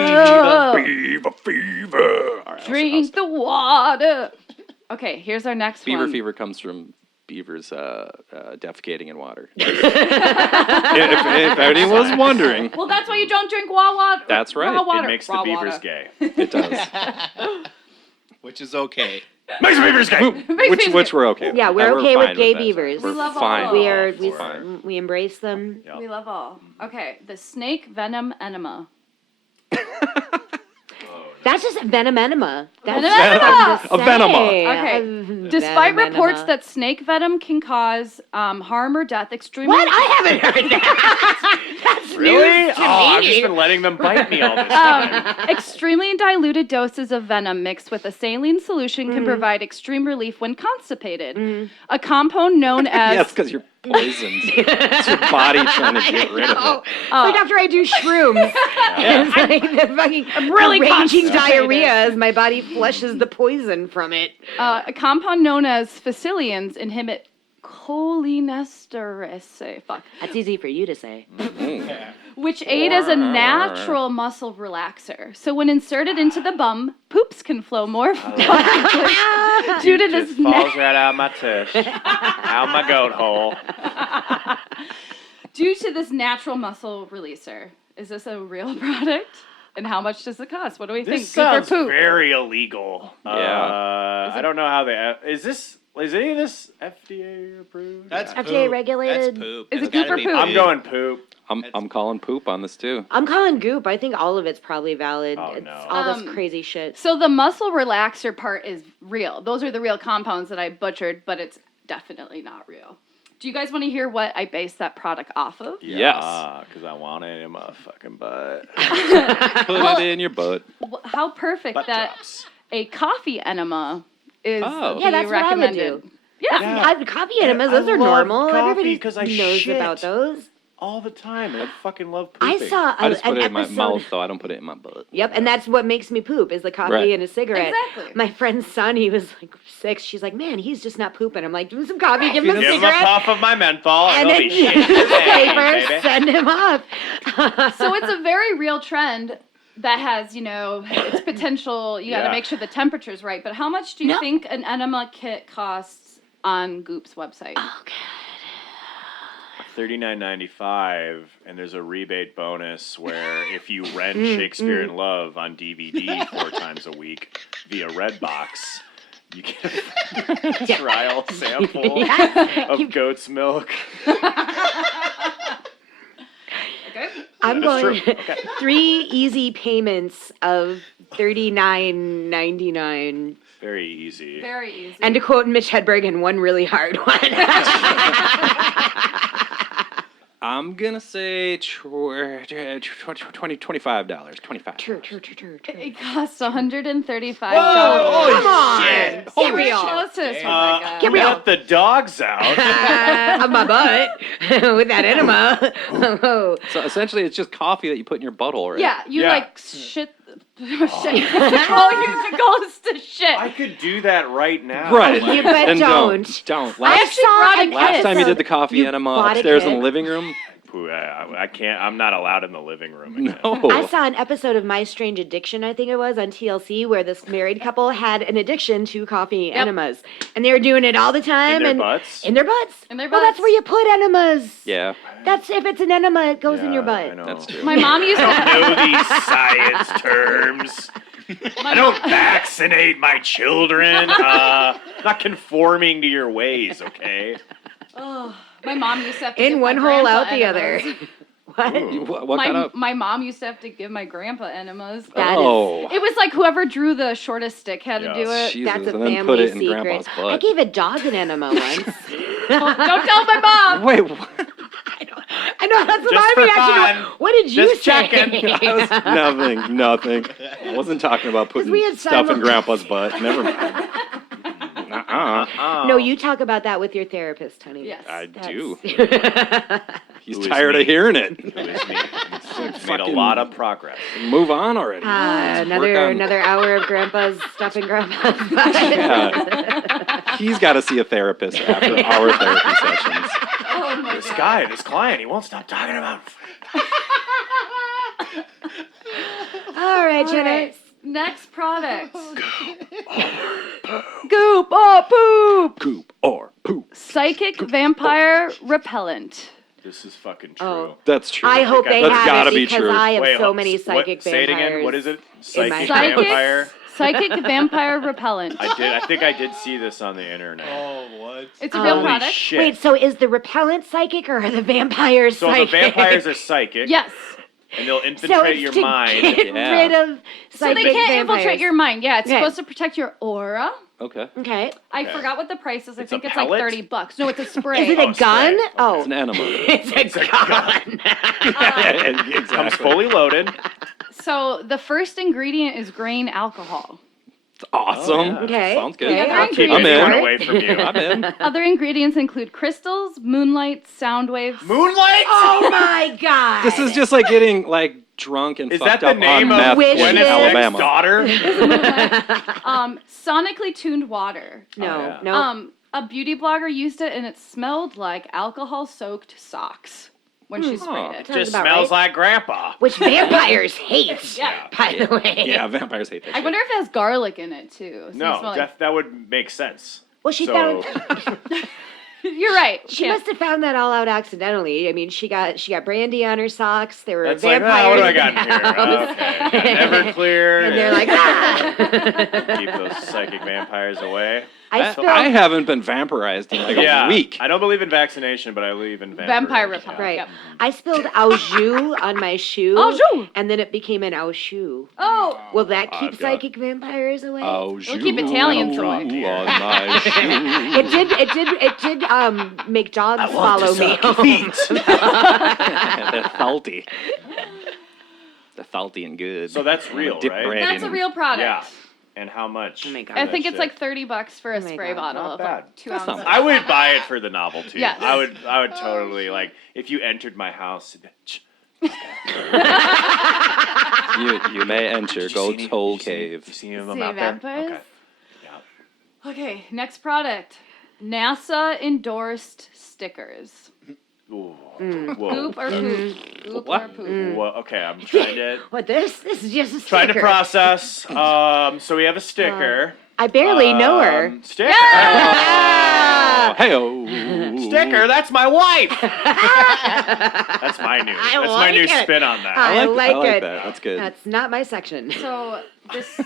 Beaver fever. All right, Drink the water. Okay, here's our next Beaver one. fever comes from beavers defecating in water. if anyone was wondering, Well, that's why you don't drink raw water. That's right. Raw It water. It makes the Raw beavers water. gay. it does. Which is okay. Makes the beavers gay. which we're okay with. yeah, we're okay fine with gay that. beavers. We're We love fine. all. We embrace them. Yeah. We love all. Okay, the snake venom enema. That's just venom enema. That's Venom enema. a venema. Okay. Despite reports that snake venom can cause harm or death, extremely. What? I haven't heard that. That's Really? news to I've me. just been letting them bite me all this time. Extremely diluted doses of venom mixed with a saline solution can provide extreme relief when constipated. A compound known as Yes, because you're poisoned. It's your body trying to get rid of it. It's like after I do shrooms. It's like the fucking really raging constipated. diarrhea as my body flushes the poison from it. a compound known as facilians inhibit cholinesterase. Fuck. That's easy for you to say. Which aid as a natural muscle relaxer. So when inserted into the bum, poops can flow more comfortably due to this Just falls right out my tush. Out my goat hole. due to this natural muscle releaser. Is this a real product? And how much does it cost? What do we This think? Goop or sounds poop? very illegal. Yeah. I don't know how they. Is any of this FDA approved? That's FDA poop. regulated. That's poop. Is it It's goop gotta or be poop? I'm going poop. I'm calling poop on this too. I'm calling Goop. I think all of it's probably valid. Oh, it's no. all this crazy shit. So the muscle relaxer part is real. Those are the real compounds that I butchered, but it's definitely not real. Do you guys want to hear what I based that product off of? Yes. Because I want it in my fucking butt. Put it in your butt. How perfect Butt that drops. a coffee enema is Oh. Yeah, that's what I would recommended. do. Yeah. Coffee enemas, I those are love normal. coffee Everybody 'cause I knows shit. about those. All the time. I fucking love I pooping. saw I just an put it in my episode. mouth though. I don't put it in my butt. Yep, and that's what makes me poop is the coffee Right. and a cigarette. Exactly. My friend's son, he was like 6. She's like, man, he's just not pooping. I'm like, give him some coffee, give him a Give him a cigarette, puff of my menthol, and and then he'll be shit. newspaper, baby. send him off. So it's a very real trend that has, its potential. You got to Yeah. make sure the temperature's right. But how much do you No. think an enema kit costs on Goop's website? Oh, God. $39.95, and there's a rebate bonus where if you rent Shakespeare in Love on DVD 4 times a week via Redbox, you get a trial sample of goat's milk. Okay. I'm That is going true. Okay. 3 easy payments of $39.99. Very easy. Very easy. And to quote Mitch Hedberg, and one really hard one. I'm gonna say $25. $25. True. It costs $135. Come on! shit. Get real. Closest, Rebecca. Get real. Let the dogs out. On my butt with that enema. So essentially, it's just coffee that you put in your butthole, right? Yeah, you Yeah. like shit. All you goes to shit. I could do that right now. Right. You bet And don't. Don't. I actually brought a Last time you did the kit. coffee You enema bought a upstairs in kit. the living room, who I can't. I'm not allowed in the living room again. No. I saw an episode of My Strange Addiction, I think it was, on TLC, where this married couple had an addiction to coffee enemas, and they were doing it all the time. In their and butts? In their butts. In their Well, that's butts. where you put enemas. Yeah, That's if it's an enema, it goes in your Yeah, I butt. know. that's true. My mom used to. Know these science terms. I don't vaccinate my children. Not conforming to your ways, okay? Oh, my mom used to have to In give one my hole, grandpa out the other. enemas. What? What kind of? My mom used to have to give my grandpa enemas. That is- Oh, It was like whoever drew the shortest stick had to do Yes. it. Jesus, That's a and then family put it in secret. Grandpa's I butt. gave a dog an enema once. Don't tell my mom. Wait, what? I know, that's a Just lot of for reaction. fun. What did you Just say? checking. Nothing. I wasn't talking about putting we had stuff in simul- Grandpa's butt. Never mind. No, you talk about that with your therapist, honey. Yes. I do. That's- He's Who is tired me? of hearing it. It was me. It's made a Fucking- lot of progress. Move on already. Let's work on- another hour of Grandpa's stuff in Grandpa's butt. Yeah. He's got to see a therapist after our therapy sessions. Oh my This God. guy, this client, he won't stop talking about. All right, All Jenna. right, next product. Goop or poop. Goop or poop. Psychic vampire repellent. This is fucking true. Oh. That's true. I hope they That's have gotta it be because true. I have Wait, so many what- psychic say it vampires. again. What is it? in my Psychic house. vampire. Psychic vampire repellent. I think I did see this on the internet. Oh, what? It's a real Holy product. shit. Wait, so is the repellent psychic or are the vampires So psychic? the vampires are psychic. Yes. And they'll So infiltrate it's your to mind. get Yeah. rid of So psychic they can't vampires. infiltrate your mind. Yeah, it's Okay. supposed to protect your aura. Okay. Okay. I Okay. forgot what the price is. I It's think a it's like pellet? $30. No, it's a spray. Is it a Oh, gun? spray. Oh, It's an enema. it's a gun. It comes fully loaded. So the first ingredient is grain alcohol. It's awesome. Oh, yeah. Okay. Sounds good. Okay. I'll Keep I'm anyone in. away from you. I'm in. Other ingredients include crystals, moonlight, sound waves. Moonlight? Oh my god. This is just like getting like drunk and Is that fucked the up name on of meth Witches. in Gwyneth's Alabama. daughter? Sonically tuned water. no, Oh, yeah. no. A beauty blogger used it and it smelled like alcohol-soaked socks when she sprayed it. Sounds Just about smells right. like grandpa. Which vampires hate, Yeah. by the way. Yeah, vampires hate that I shit. wonder if it has garlic in it too. So you No, smell like- that would make sense. Well, she So- found You're right. she Can't- must have found that all out accidentally. I mean, she got brandy on her socks. There were That's like, vampires. what do I in got the in here? house. Okay. Everclear. And they're like, ah. Keep those psychic vampires away. I spilled. I haven't been vampirized in like Yeah. a week. I don't believe in vaccination, but I believe in Vampire vampires. repellent. Right. Yep. I spilled au jus on my shoe. Au jus. And then it became an au shoe. Oh, Will that keep I've got- psychic vampires away? Oh, It'll keep Italians away. on my shoe. It did make dogs follow me. They're salty. They're salty and good. So that's real, Dip right? bread that's in a real product. Yeah. And how much? Oh my God. I for think that it's shit? like $30 for a Oh my spray God. bottle Not of bad. like 2 That's not ounces. I would buy it for the novelty. Yes. I would totally like if you entered my house. You may enter Did you see Goat's any- Hole you see- Cave. You see them See out there? vampires? Okay. Yeah. Okay, next product. NASA endorsed stickers. Ooh. Mm. Whoa. Goop or poop. Goop What? or poop. Whoa. Okay, I'm trying to What this? This is just a sticker. trying to process. So we have a sticker. I barely know her. Sticker. Oh, hey-o. Sticker. That's my wife. That's my new. I That's my new like it. spin on that. I like I like it. that. That's good. That's not my section. So this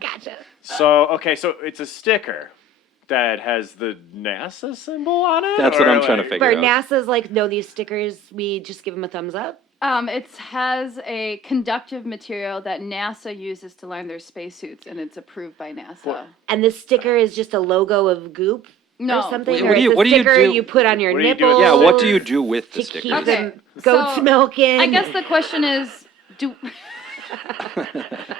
Gotcha. So okay, so it's a sticker that has the NASA symbol on it. That's what or I'm trying to like- figure Where out. NASA's like, no, these stickers, we just give them a thumbs up. it has a conductive material that NASA uses to line their spacesuits, and it's approved by NASA. And this sticker is just a logo of Goop No. or something? What or do is you- the what do you sticker do- you put on your what do you do with nipples? Yeah, what do you do with the to stickers? keep Okay, them goat's so milk in? I guess the question is, do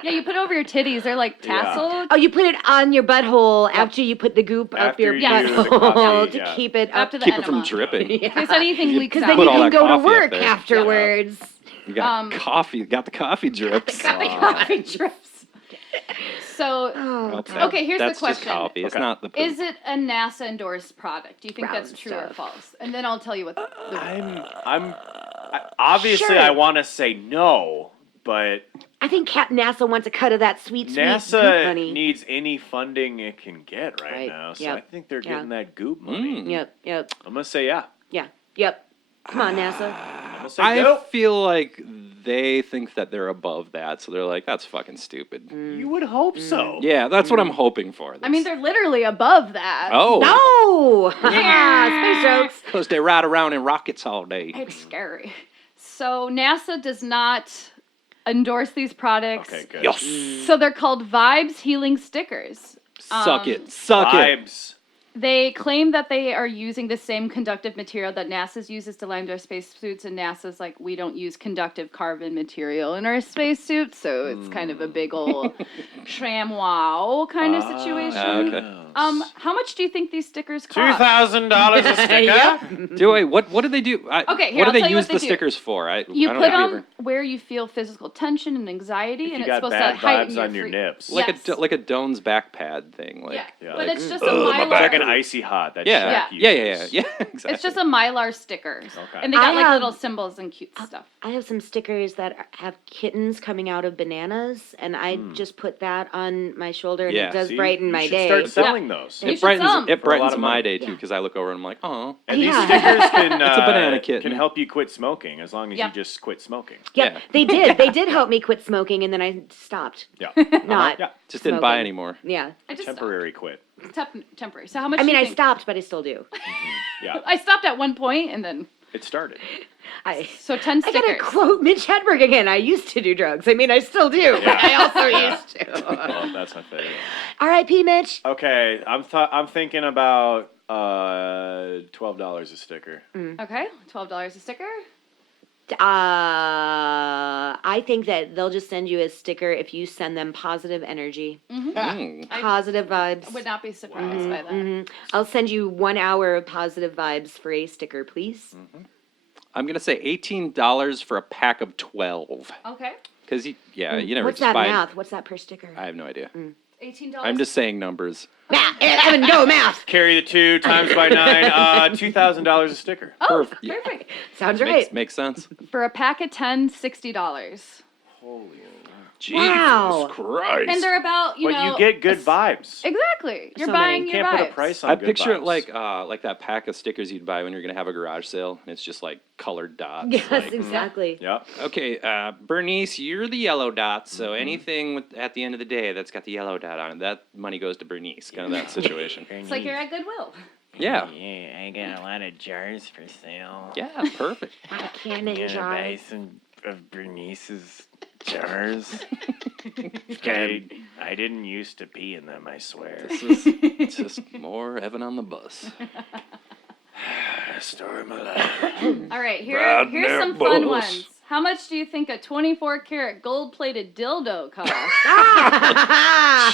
yeah, you put it over your titties. They're like Yeah. tasseled. Oh, you put it on your butthole after you put the goop up After your you do the butthole coffee, to yeah. keep it up. After the Keep it enema. from dripping. In case anything leaks Because out. then Put you all can that go to coffee up work there. afterwards. You got coffee. Got the coffee drips. Coffee drips. So, Oh, okay, here's the That's question. just copy. It's Okay. not the poop. Is it a NASA endorsed product? Do you think Brown that's true or stuff. false? And then I'll tell you what the Obviously, Sure. I want to say no, but I think NASA wants a cut of that sweet Goop NASA money. needs any funding it can get right Right. now. So Yep. I think they're Yeah. getting that Goop money. Yep. I'm gonna say yeah. Yep. Come on, NASA. I'm gonna say I no. feel like they think that they're above that, so they're like, that's fucking stupid. You would hope so. Yeah, that's what I'm hoping for. I mean, they're literally above that. Oh, No! Space jokes. because they ride around in rockets all day. It's scary. So NASA does not endorse these products. Okay, good. Yes. So they're called Vibes Healing Stickers. Suck it. Suck it. Vibes. They claim that they are using the same conductive material that NASA's uses to line their spacesuits, and NASA's like, we don't use conductive carbon material in our spacesuits, so it's kind of a big old tramwow kind of situation. Okay. How much do you think these stickers cost? $2,000 a sticker. What do they do? Okay, here, what I'll do tell they you use what they the do. stickers for? You I don't put know. them where you feel physical tension and anxiety, If and you it's got supposed bad to heighten vibes your on your free- nips. Like Yes. like a Doan's back pad thing. Like, Yeah, like, but it's just a ugh, my mylar. back It's like an icy hot that Yeah. Shaq Yeah, uses. yeah, exactly. It's just a mylar sticker, Okay. and they got I like have- little symbols and cute stuff. I have some stickers that have kittens coming out of bananas, and I just put that on my shoulder, and Yeah. it does See, brighten you my should day. start selling those. You It should brightens sell 'em. it For a lot brightens of my money. day too Yeah. because I look over and I'm like, oh. And these Yeah. stickers can It's a banana kitten. can help you quit smoking as long as Yep. you just quit smoking. Yep, Yeah. they did. They did help me quit smoking, and then I stopped. Yeah. Not. Yeah. Just didn't buy smoking. anymore. Yeah. I just Temporary quit. stopped. Temporary. So how much? I do mean, you I think? stopped, but I still do. Yeah. I stopped at one point, and then It started. so 10 I stickers. gotta quote Mitch Hedberg again. I used to do drugs. I mean, I still do. Yeah. I also Yeah. used to. Well, that's my favorite. R.I.P. Mitch. Okay, I'm thinking about $12 a sticker. Okay, $12 a sticker. I think that they'll just send you a sticker if you send them positive energy, Mm. positive vibes. Would not be surprised by that. Mhm. I'll send you 1 hour of positive vibes for a sticker, please. I'm gonna say $18 for a pack of 12. Okay, Because you never What's just that buy. math? What's that per sticker? I have no idea. $18. I'm just saying numbers. Math. Evan, go math. Carry the 2 times by 9. $2,000 a sticker. Oh, Yeah. perfect. Sounds right. Makes sense. For a pack of 10, $60. Holy. Jesus Wow. Christ. And they're about, you But know. you get good vibes. Exactly. You're So buying many. You your can't vibes. put a price on I good picture it vibes. like that pack of stickers you'd buy when you're gonna have a garage sale, and it's just like colored dots. Yes, like, exactly. Yep. okay, Bernice, you're the yellow dot, so anything at the end of the day that's got the yellow dot on it, that money goes to Bernice. Kind of that situation. It's like you're at Goodwill. Yeah. Yeah, I got a lot of jars for sale. Yeah, perfect. A cannon You jar. gonna buy some of Bernice's jars? I didn't used to pee in them, I swear. It's just more Evan on the bus. Story of my life. All right, Brad here's some fun Nipples. ones. How much do you think a 24-karat gold-plated dildo costs?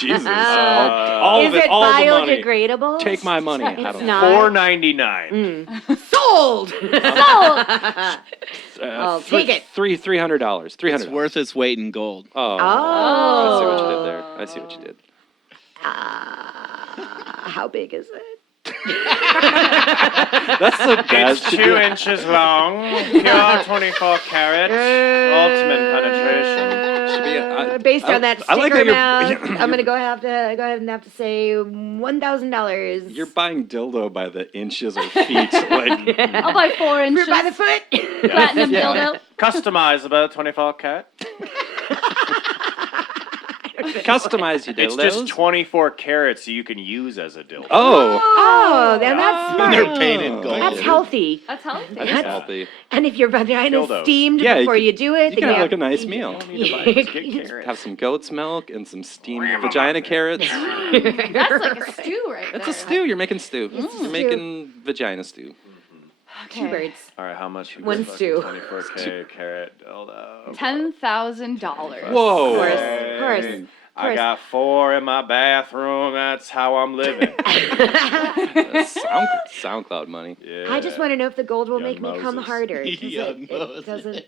Jesus. Uh, all Is of it, it all the money. biodegradable? Take my money. I It's don't know. not. $4.99. Sold. Sold! I'll take it. $300. It's $300. worth its weight in gold. Oh. Oh. I see what you did there. I see what you did. How big is it? That's the It's best. 2 inches long, pure 24 carat, ultimate penetration. Should be a- Based on that I like sticker how you're- amount, I'm gonna go ahead and have to say $1,000. You're buying dildo by the inches or feet. Like, I'll buy 4 inches. by the foot. Platinum dildo. Customizable 24 carat. customize your It's dildos. just 24 carats so you can use as a dildo. Oh. Oh, then that's And smart. they're painted in gold. That's healthy. That's healthy. That's Yeah. healthy. And if your vagina Dildos. steamed Yeah, you before could- you do it, You can then have like a nice meal. You don't need to buy just get carrots. Have some goat's milk and some steamed vagina carrots. That's like a stew right That's there. a stew. You're making stew. You're stew. making vagina stew. Two birds. All right, how much? One stew. 24 carat dildo. $10,000. Whoa. Of course, Hey, of course. I got 4 in my bathroom. That's how I'm living. That's SoundCloud money. Yeah. I just want to know if the gold will Young make me come Moses. harder. 'cause Young it Moses. doesn't.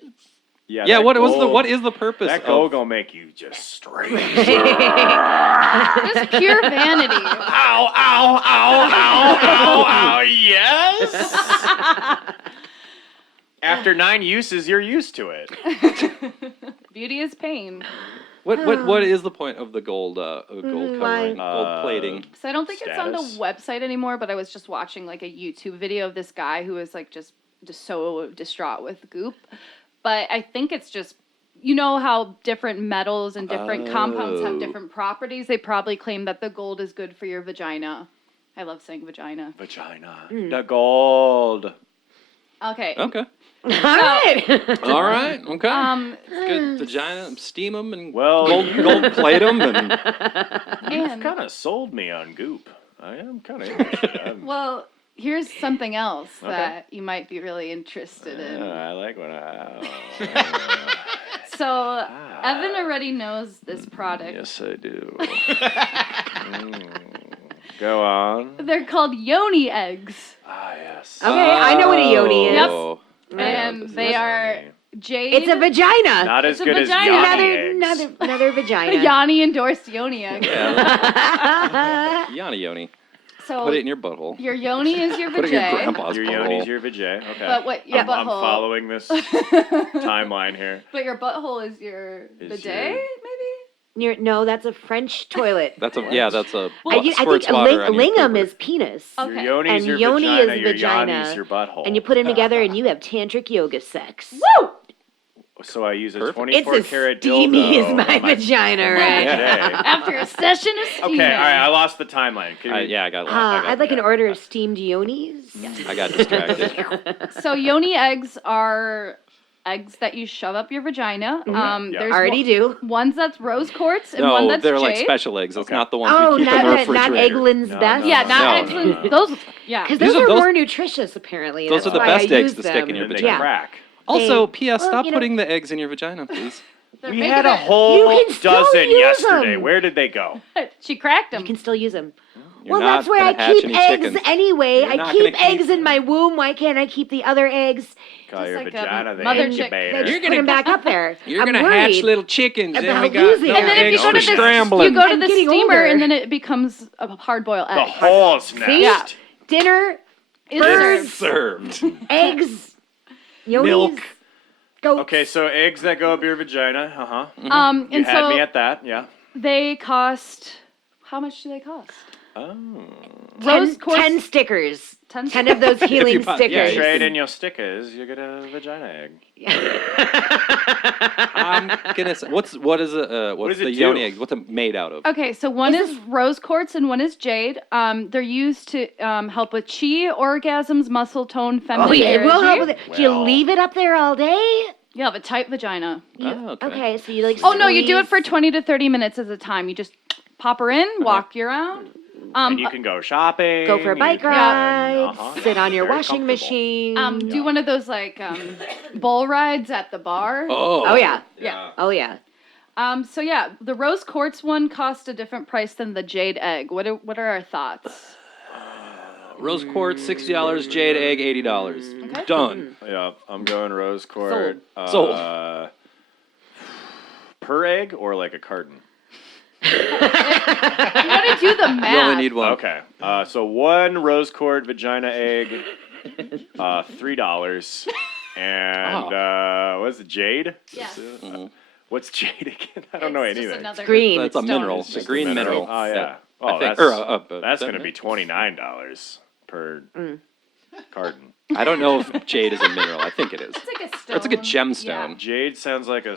Yeah. Yeah. that What gold- is the purpose That of? gold gonna make you just straight. Just pure vanity. Ow, ow, ow, ow, ow, ow, yes! After 9 uses, you're used to it. Beauty is pain. What is the point of the gold covering, gold plating? So I don't think it's on the Status. website anymore, but I was just watching like a YouTube video of this guy who was like just so distraught with Goop. But I think it's just, you know how different metals and different compounds have different properties? They probably claim that the gold is good for your vagina. I love saying vagina. Vagina. The gold. Okay. Okay. All right. All right. Okay. It's Good vagina. Steam them and Well, gold plate them and. And, kind of sold me on Goop. I am kind of interested. well, here's something else that you might be really interested in. I like when I... So, Evan already knows this product. Yes, I do. Go on. They're called yoni eggs. Ah, yes. Okay, I know what a yoni is. Yep. Oh. And they are jade. It's a vagina. Not as It's a good as vagina. Yanni eggs. Another vagina. Yanni endorsed yoni egg. Yoni. So Put it in your butthole. your yoni is your Put it in your vajay. grandpa's Your butthole. yoni's your vajay. Okay. But what your I'm butthole? following this timeline here. But your butthole is your Is bidet, your- maybe? No, that's a French toilet. That's a Well, I think squirts water on your lingam pooper. is penis. Okay. Your yoni's And your yoni vagina, is your vagina. yoni's your butthole. And you put them together and you have tantric yoga sex. Woo! So I use a Perfect. 24 It's as karat steamy dildo as my on vagina, on right? vajay. After a session of steaming. Okay, all right, I lost the timeline. Could we- Yeah, I got. I'd like an order of steamed yonis. I got distracted. So yoni eggs are eggs that you shove up your vagina. Yeah. There's Already do. one's that's rose quartz and one No, that's they're jade. like special eggs. That's Okay. not the ones Oh, we keep in the not refrigerator. Eggland's No, best. no, Yeah, not No, excellent. no. Those, yeah. Because These those are are those- more nutritious, apparently. those That's are the why best I eggs use to stick in your them. And they vagina. Yeah. crack. Also, They- P.S. well, Stop you know- putting the eggs in your vagina, please. They're We making had a it- whole You can still dozen use yesterday. them. Where did they go? She cracked them. You can still use them. You're Well, not that's where I gonna hatch keep any eggs chickens. anyway. You're I not keep gonna keep- eggs in my womb. Why can't I keep the other eggs? Call Just your like a vagina the mother chick. incubator. Just put them back up there. You're I'm gonna worried. hatch little chickens, and about we got losing no And then if you eggs go to for the scrambling. you go to I'm the getting steamer older. and then it becomes a hard-boiled The egg. horse nest. See? Yeah. Dinner, It's birds, served. eggs, yonis, Milk. goats. Okay, so eggs that go up your vagina. Uh-huh. And You had so me at that, yeah. they cost. How much do they cost? Oh. Rose quartz. 10 stickers. 10 10 of those healing buy- stickers. yeah, Trade in your stickers, you get a vagina egg. I'm gonna say, what's does the it yoni do? egg? What's it made out of? Okay, so one Is is rose quartz and one is jade. They're used to help with chi, orgasms, muscle tone, feminine Oh, yeah, it will help with energy. it. Do you Well. leave it up there all day? You have a tight vagina. Oh, Okay, so you like. Oh no, you do it for squeeze- 20 to 30 minutes at a time. You just pop her in, walk you around. And you can go shopping. Go for a bike you can- ride. Uh-huh. Sit on your Very washing comfortable. machine. Do one of those like bull rides at the bar. Oh yeah. Yeah. Oh yeah. So yeah, the rose quartz one costs a different price than the jade egg. What are our thoughts? Rose quartz, $60. Jade egg, $80. Okay. Done. Yeah, I'm going rose quart. Sold. Per egg or like a carton? You want to do the math. You only need one. Okay. So one rose quart vagina egg, $3. And what's it, jade? Yes. What's jade again? I don't know It's just anything. another green. That's a stone. mineral. It's It's a just green mineral. Oh yeah. I Oh, think. that's going to be $29 per carton. I don't know if jade is a mineral. I think it is. It's like a stone. It's like a gemstone. Jade sounds like a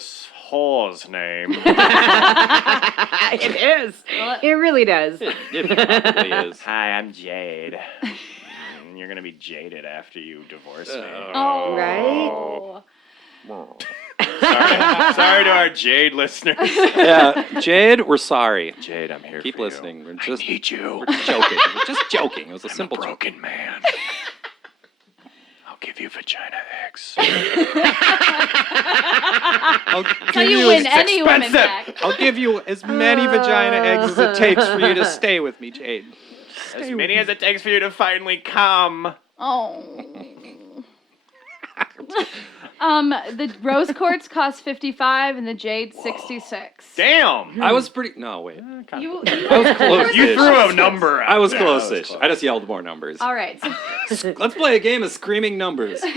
whore's name. It is. It really does. It probably is. Hi, I'm Jade. You're going to be jaded after you divorce me. Oh. Right? Sorry to our Jade listeners. Yeah, Jade, we're sorry. Jade, I'm here Keep for listening. you. We're just I need you. We're joking. We're just joking. It was a simple joke. Broken man. I'll give you vagina eggs. I'll So give you win as- any woman back. I'll give you as many vagina eggs as it takes for you to stay with me, Jade. As many as it takes for you to finally come. Oh. The rose quartz cost 55 and the jade 66. Damn. I was pretty. No, wait. You I was close. You threw a number out. I was there. close-ish. I just yelled more numbers. All right. So Let's play a game of screaming numbers. 6,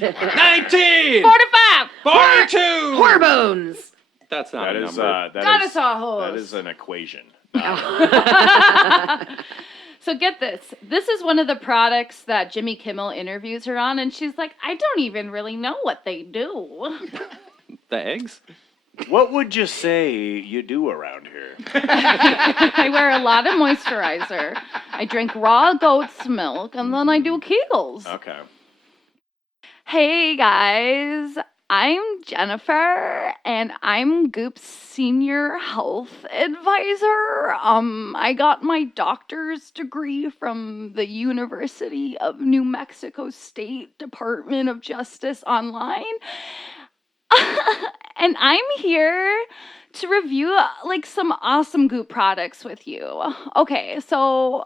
19, 45. 42. Hormones. That's not That a is number. Dinosaur horse. that is an equation. So get this. This is one of the products that Jimmy Kimmel interviews her on, and she's like, I don't even really know what they do. The eggs? What would you say you do around here? I wear a lot of moisturizer. I drink raw goat's milk, and then I do Kegels. Okay. Hey guys, I'm Jennifer, and I'm Goop's senior health advisor. I got my doctor's degree from the University of New Mexico State Department of Justice online. And I'm here to review like some awesome Goop products with you. Okay, so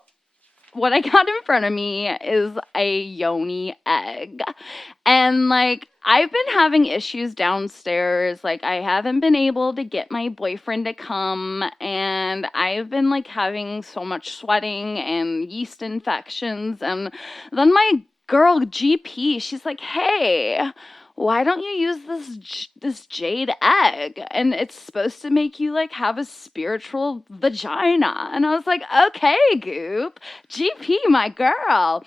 what I got in front of me is a yoni egg. And like I've been having issues downstairs. Like I haven't been able to get my boyfriend to come, and I've been like having so much sweating and yeast infections. And then my girl GP, she's like, "Hey, why don't you use this jade egg? And it's supposed to make you like have a spiritual vagina." And I was like, okay, Goop, GP, my girl.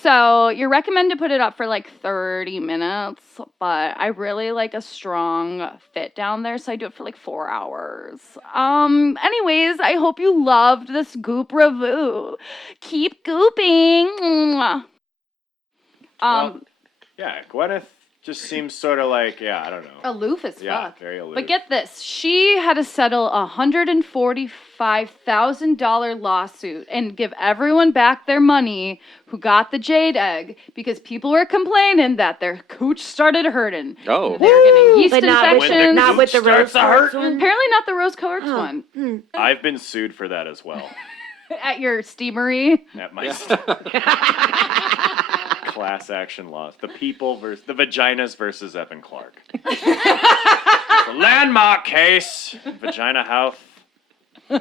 So you're recommended to put it up for like 30 minutes, but I really like a strong fit down there, so I do it for like 4 hours. Anyways, I hope you loved this Goop review. Keep gooping. Yeah, Gwyneth just seems sort of like, I don't know. Aloof as Yeah, fuck. very aloof. But get this, she had to settle a $145,000 lawsuit and give everyone back their money who got the jade egg because people were complaining that their cooch started hurting. Oh. They were getting yeast But not with, infections. not with the Starts rose to quartz hurt. one. Apparently not the rose quartz one. I've been sued for that as well. At your steamery. At my class action laws. The vaginas versus Evan Clark. It's a landmark case. Vagina health. So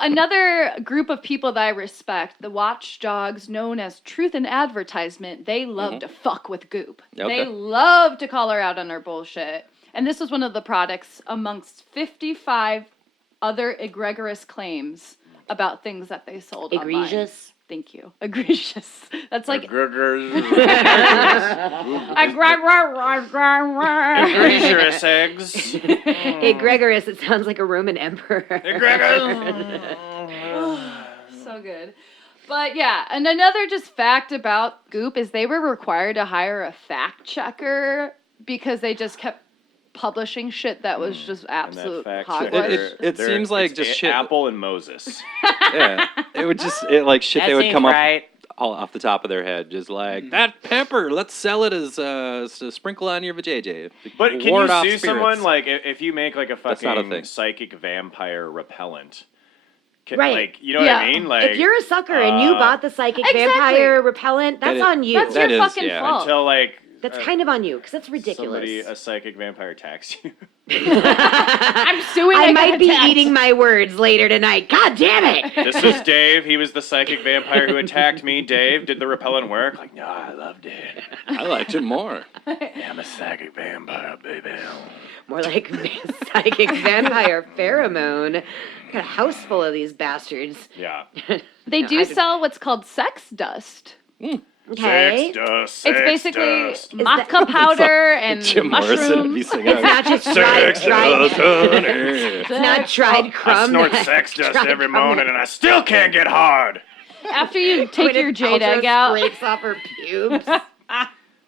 another group of people that I respect, the watchdogs known as Truth and Advertisement, they love to fuck with Goop. Okay. They love to call her out on her bullshit. And this was one of the products amongst 55 other egregious claims about things that they sold online. Egregious. Thank you. Egregious. That's like... Egregious eggs. Egregious, it sounds like a Roman emperor. So good. But yeah, and another just fact about Goop is they were required to hire a fact checker because they just kept publishing shit that was just absolute hogwash. It seems like just shit. Apple and Moses. Yeah. It would just, shit they would come up all off the top of their head. Just like, that pepper, let's sell it as a sprinkle on your vajayjay. But can Ward you off sue spirits. someone, like, if you make, like, a That's not a fucking thing. psychic vampire repellent? Right. Like, you know what I mean? Like, If you're a sucker and you bought the psychic Exactly. vampire repellent, that's on you. That's That your is, fucking yeah. fault. until, like, That's kind of on you, because that's ridiculous. a psychic vampire attacks you. I'm suing. I got might be attacked. eating my words later tonight. God damn it! This is Dave. He was the psychic vampire who attacked me. Dave, did the repellent work? Like, no, I loved it. I liked it more. Yeah, I'm a psychic vampire, baby. More like psychic vampire pheromone. Got a house full of these bastards. Yeah. They No, do I just- sell what's called sex dust. Okay. Sex dust, It's sex basically dust. maca powder and Jim Morrison would be mushrooms. singing. It's not just dried, Sex dust, honey. it's not dried I crumb. snort sex dust dried every crumb morning and I still can't get hard. After you take Gwyneth your jade Paltrow egg out. Scrapes off her pubes. Here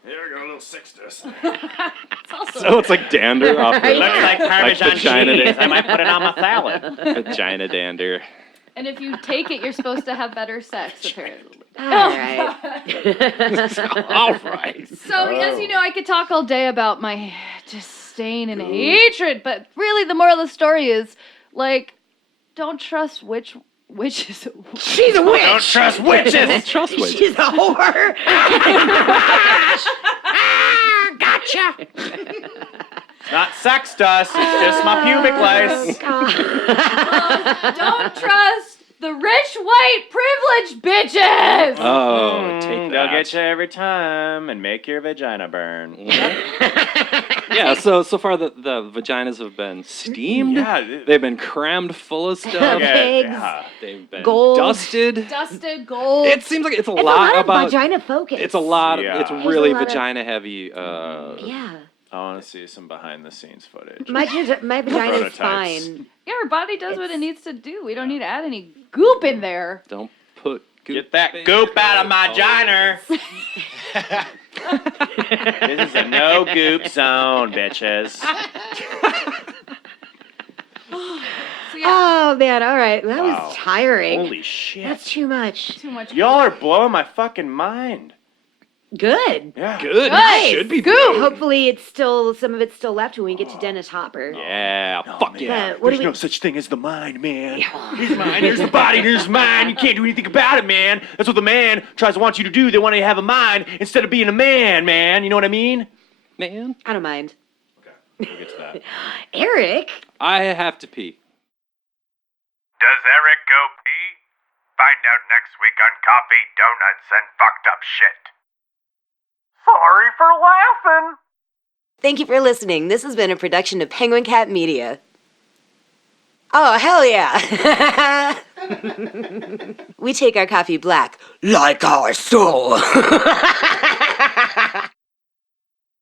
we go, a little sex dust. So it's like dander off the Looks like Parmesan vagina cheese. dander. I might put it on my salad. Vagina dander. And if you take it, you're supposed to have better sex, apparently. All right. All right. So, as you know, I could talk all day about my disdain and hatred, but really the moral of the story is, like, don't trust Witches. She's a witch. Don't trust witches. Trust witches. She's a whore. Gotcha. It's not sex dust. It's just my pubic lice. Don't trust the rich, white, privileged bitches. Oh, take that. They'll get you every time and make your vagina burn. Yeah, so far the vaginas have been steamed. Yeah. They've been crammed full of stuff. Pigs. Yeah. They've been Gold. dusted. Dusted gold. It seems like it's a It's lot a lot of about vagina focus. It's a lot. Yeah. It's There's really a lot of- vagina heavy. Yeah. I want to see some behind the scenes footage. My vagina's Prototypes. fine. Yeah, our body does what it needs to do. We don't need to add any goop in there. Don't put goop Get that goop out of my vagina. This is a no goop zone, bitches. So yeah, Oh man, all right. That Wow. was tiring. Holy shit. That's too much. too much. Y'all are blowing my fucking mind. Good. Yeah. Good. Nice. Should be Goop. Hopefully it's still some of it's still left when we get to Dennis Hopper. Yeah. Fuck yeah. What do There's we no such thing as the mind, man. Here's mind, here's the body, here's the mind. You can't do anything about it, man. That's what the man tries to want you to do. They want you to have a mind instead of being a man. You know what I mean? Man, I don't mind. Okay, we'll get to that. Eric. I have to pee. Does Eric go pee? Find out next week on Coffee, Donuts, and Fucked Up Shit. Sorry for laughing. Thank you for listening. This has been a production of Penguin Cat Media. Oh, hell yeah. We take our coffee black, like our soul.